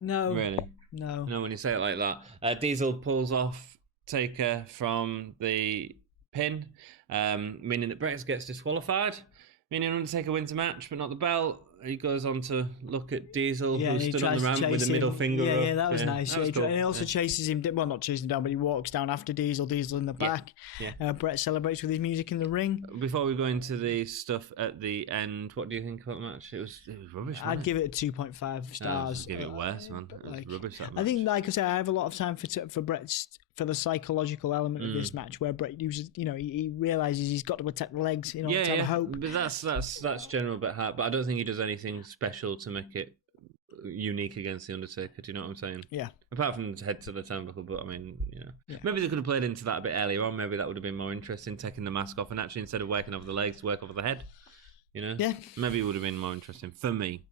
No, really. No, when you say it like that. Diesel pulls off Taker from the pin, meaning that Bret gets disqualified, meaning Undertaker wins the match, but not the belt. He goes on to look at Diesel, who stood on the ramp with the middle finger up. Yeah, that was nice. That was cool. And he also chases him, well, not chasing him down, but he walks down after Diesel in the back. Yeah. Bret celebrates with his music in the ring. Before we go into the stuff at the end, what do you think about the match? It was rubbish. I'd give it a 2.5 stars. Give it worse, man. It was rubbish, that match. I think, like I say, I have a lot of time for Bret's, for the psychological element of this match, where Bret uses, he realizes he's got to attack the legs, to have hope. But that's general Bret Hart. But I don't think he does anything special to make it unique against the Undertaker. Do you know what I'm saying? Yeah. Apart from the head to the turnbuckle, but I mean, maybe they could have played into that a bit earlier on. Maybe that would have been more interesting, taking the mask off and actually instead of working over the legs, work over the head. Yeah. Maybe it would have been more interesting for me.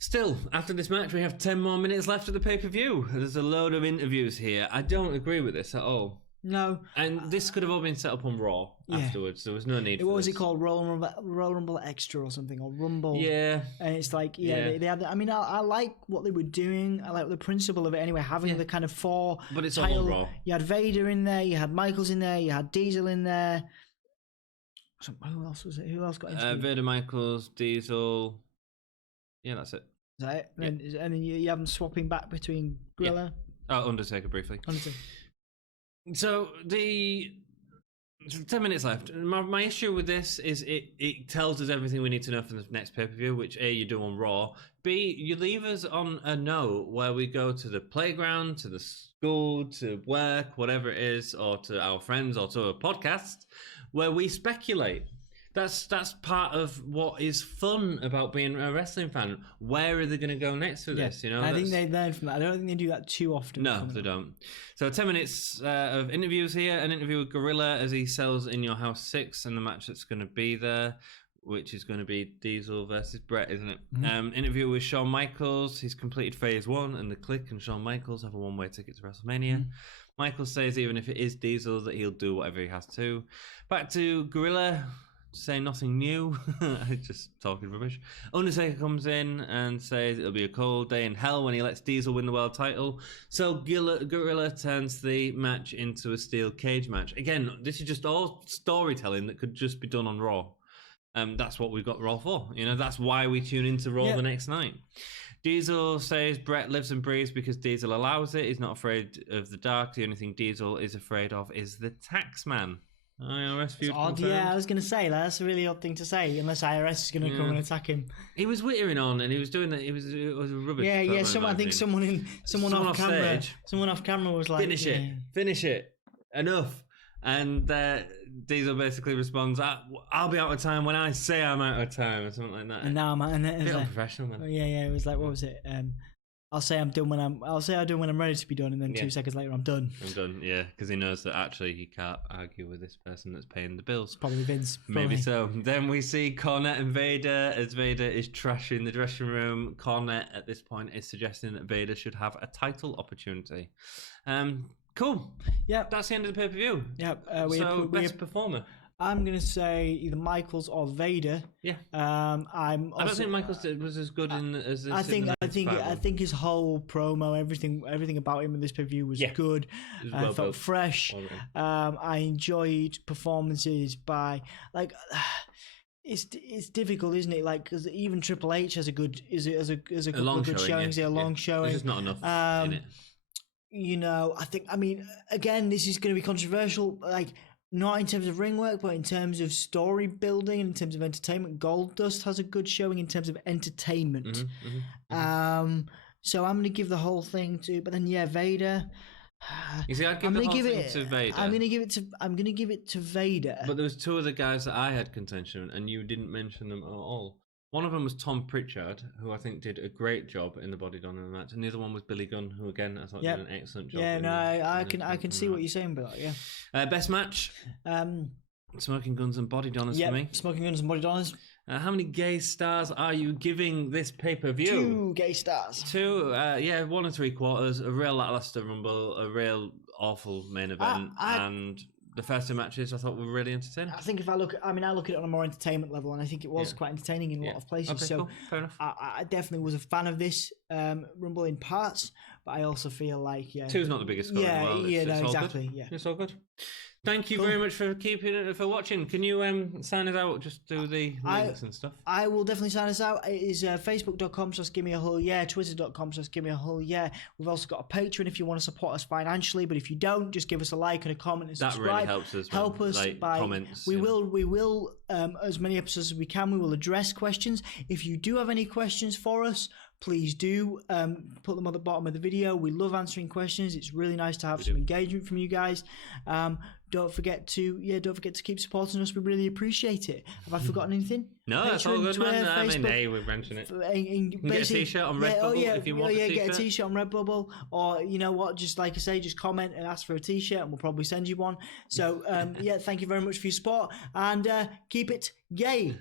Still, after this match, we have 10 more minutes left of the pay-per-view. There's a load of interviews here. I don't agree with this at all. No. And this could have all been set up on Raw afterwards. There was no need for What was this. it called? Royal Rumble Extra or something? Or Rumble? Yeah. And it's like, they had, I mean, I like what they were doing. I like the principle of it anyway, having the kind of four But it's title. all on Raw. You had Vader in there, you had Michaels in there, you had Diesel in there. Who else was it? Who else got into Vader, Michaels, Diesel. Yeah, that's it. Is that it? Yeah. And then you have them swapping back between Gorilla. Yeah. Oh, Undertaker briefly. So 10 minutes left. My issue with this is it tells us everything we need to know for the next pay-per-view, which A, you do on Raw. B, you leave us on a note where we go to the playground, to the school, to work, whatever it is, or to our friends, or to a podcast, where we speculate. That's part of what is fun about being a wrestling fan. Where are they going to go next with this? I think they learn from that. I don't think they do that too often. No, they don't. So 10 minutes of interviews here. An interview with Gorilla as he sells In Your House 6 and the match that's going to be there, which is going to be Diesel versus Bret, isn't it? Mm-hmm. Interview with Shawn Michaels. He's completed phase 1 and the Click and Shawn Michaels have a one-way ticket to WrestleMania. Mm-hmm. Michaels says even if it is Diesel that he'll do whatever he has to. Back to Gorilla. Say nothing new, just talking rubbish. Undertaker comes in and says it'll be a cold day in hell when he lets Diesel win the world title. So Gorilla turns the match into a steel cage match. Again, this is just all storytelling that could just be done on Raw. That's what we've got Raw for. That's why we tune into Raw the next night. Diesel says Bret lives and breathes because Diesel allows it. He's not afraid of the dark. The only thing Diesel is afraid of is the tax man. IRS feud confirmed. Yeah, I was going to say that's a really odd thing to say, unless IRS is going to come and attack him. He was wittering on, and he was doing that. It was a rubbish. Yeah. I think someone off camera, someone off camera was like, finish it, enough. And Diesel basically responds, "I'll be out of time when I say I'm out of time," or something like that. And now I'm out. And it was unprofessional, man. Yeah. It was like, what was it? I'll say I'm done when I'm ready to be done, and then 2 seconds later I'm done. Yeah, because he knows that actually he can't argue with this person that's paying the bills. Probably Vince. Maybe so. Then we see Cornette and Vader as Vader is trashing the dressing room. Cornette at this point is suggesting that Vader should have a title opportunity. Cool. Yeah, that's the end of the pay-per-view. Yeah. Best performer. I'm gonna say either Michaels or Vader. Yeah. I don't think Michaels was as good as this. I think his whole promo, everything about him in this pay-per-view was good. It felt fresh. I enjoyed performances by it's difficult, isn't it? Like, because even Triple H has a good good showing. A long showing. There's just not enough in it. I mean, again, this is going to be controversial. Like, not in terms of ring work, but in terms of story building, in terms of entertainment. Goldust has a good showing in terms of entertainment. So I'm going to give the whole thing to, but then Vader. You see, I'd give the whole thing to Vader. I'm going to give it to Vader. But there was 2 other guys that I had contention, and you didn't mention them at all. One of them was Tom Pritchard, who I think did a great job in the Body Donner match, and the other one was Billy Gunn, who again I thought did an excellent job. I can see what you're saying, but best match, Smoking Guns and Body Donners for me. Smoking Guns and Body Donners. How many gay stars are you giving this pay-per-view? 2 gay stars. 2, 1 3/4. A real lackluster Rumble, a real awful main event, and the first 2 matches I thought were really entertaining. I think I look at it on a more entertainment level, and I think it was quite entertaining in a lot of places. Okay, so cool. Fair enough. I definitely was a fan of this. Rumble in parts, but I also feel like 2's not the biggest score in the world. No, exactly. Yeah, it's all good. Thank you very much for watching. Can you sign us out? Just do the links and stuff. I will definitely sign us out. It is facebook.com/gimmehallyeah, twitter.com/gimmehallyeah. We've also got a Patreon if you want to support us financially, but if you don't, just give us a like and a comment and subscribe. That really helps us. Help us by comments. We will as many episodes as we can. We will address questions. If you do have any questions for us, please do put them at the bottom of the video. We love answering questions. It's really nice to have some engagement from you guys. Don't forget to keep supporting us. We really appreciate it. Have I forgotten anything? No, that's all good, man. Facebook, we're mentioning it. You can get a t-shirt on Redbubble if you want a t-shirt. Get a t-shirt on Redbubble. Or, you know what, just like I say, just comment and ask for a t-shirt and we'll probably send you one. So, thank you very much for your support and keep it gay.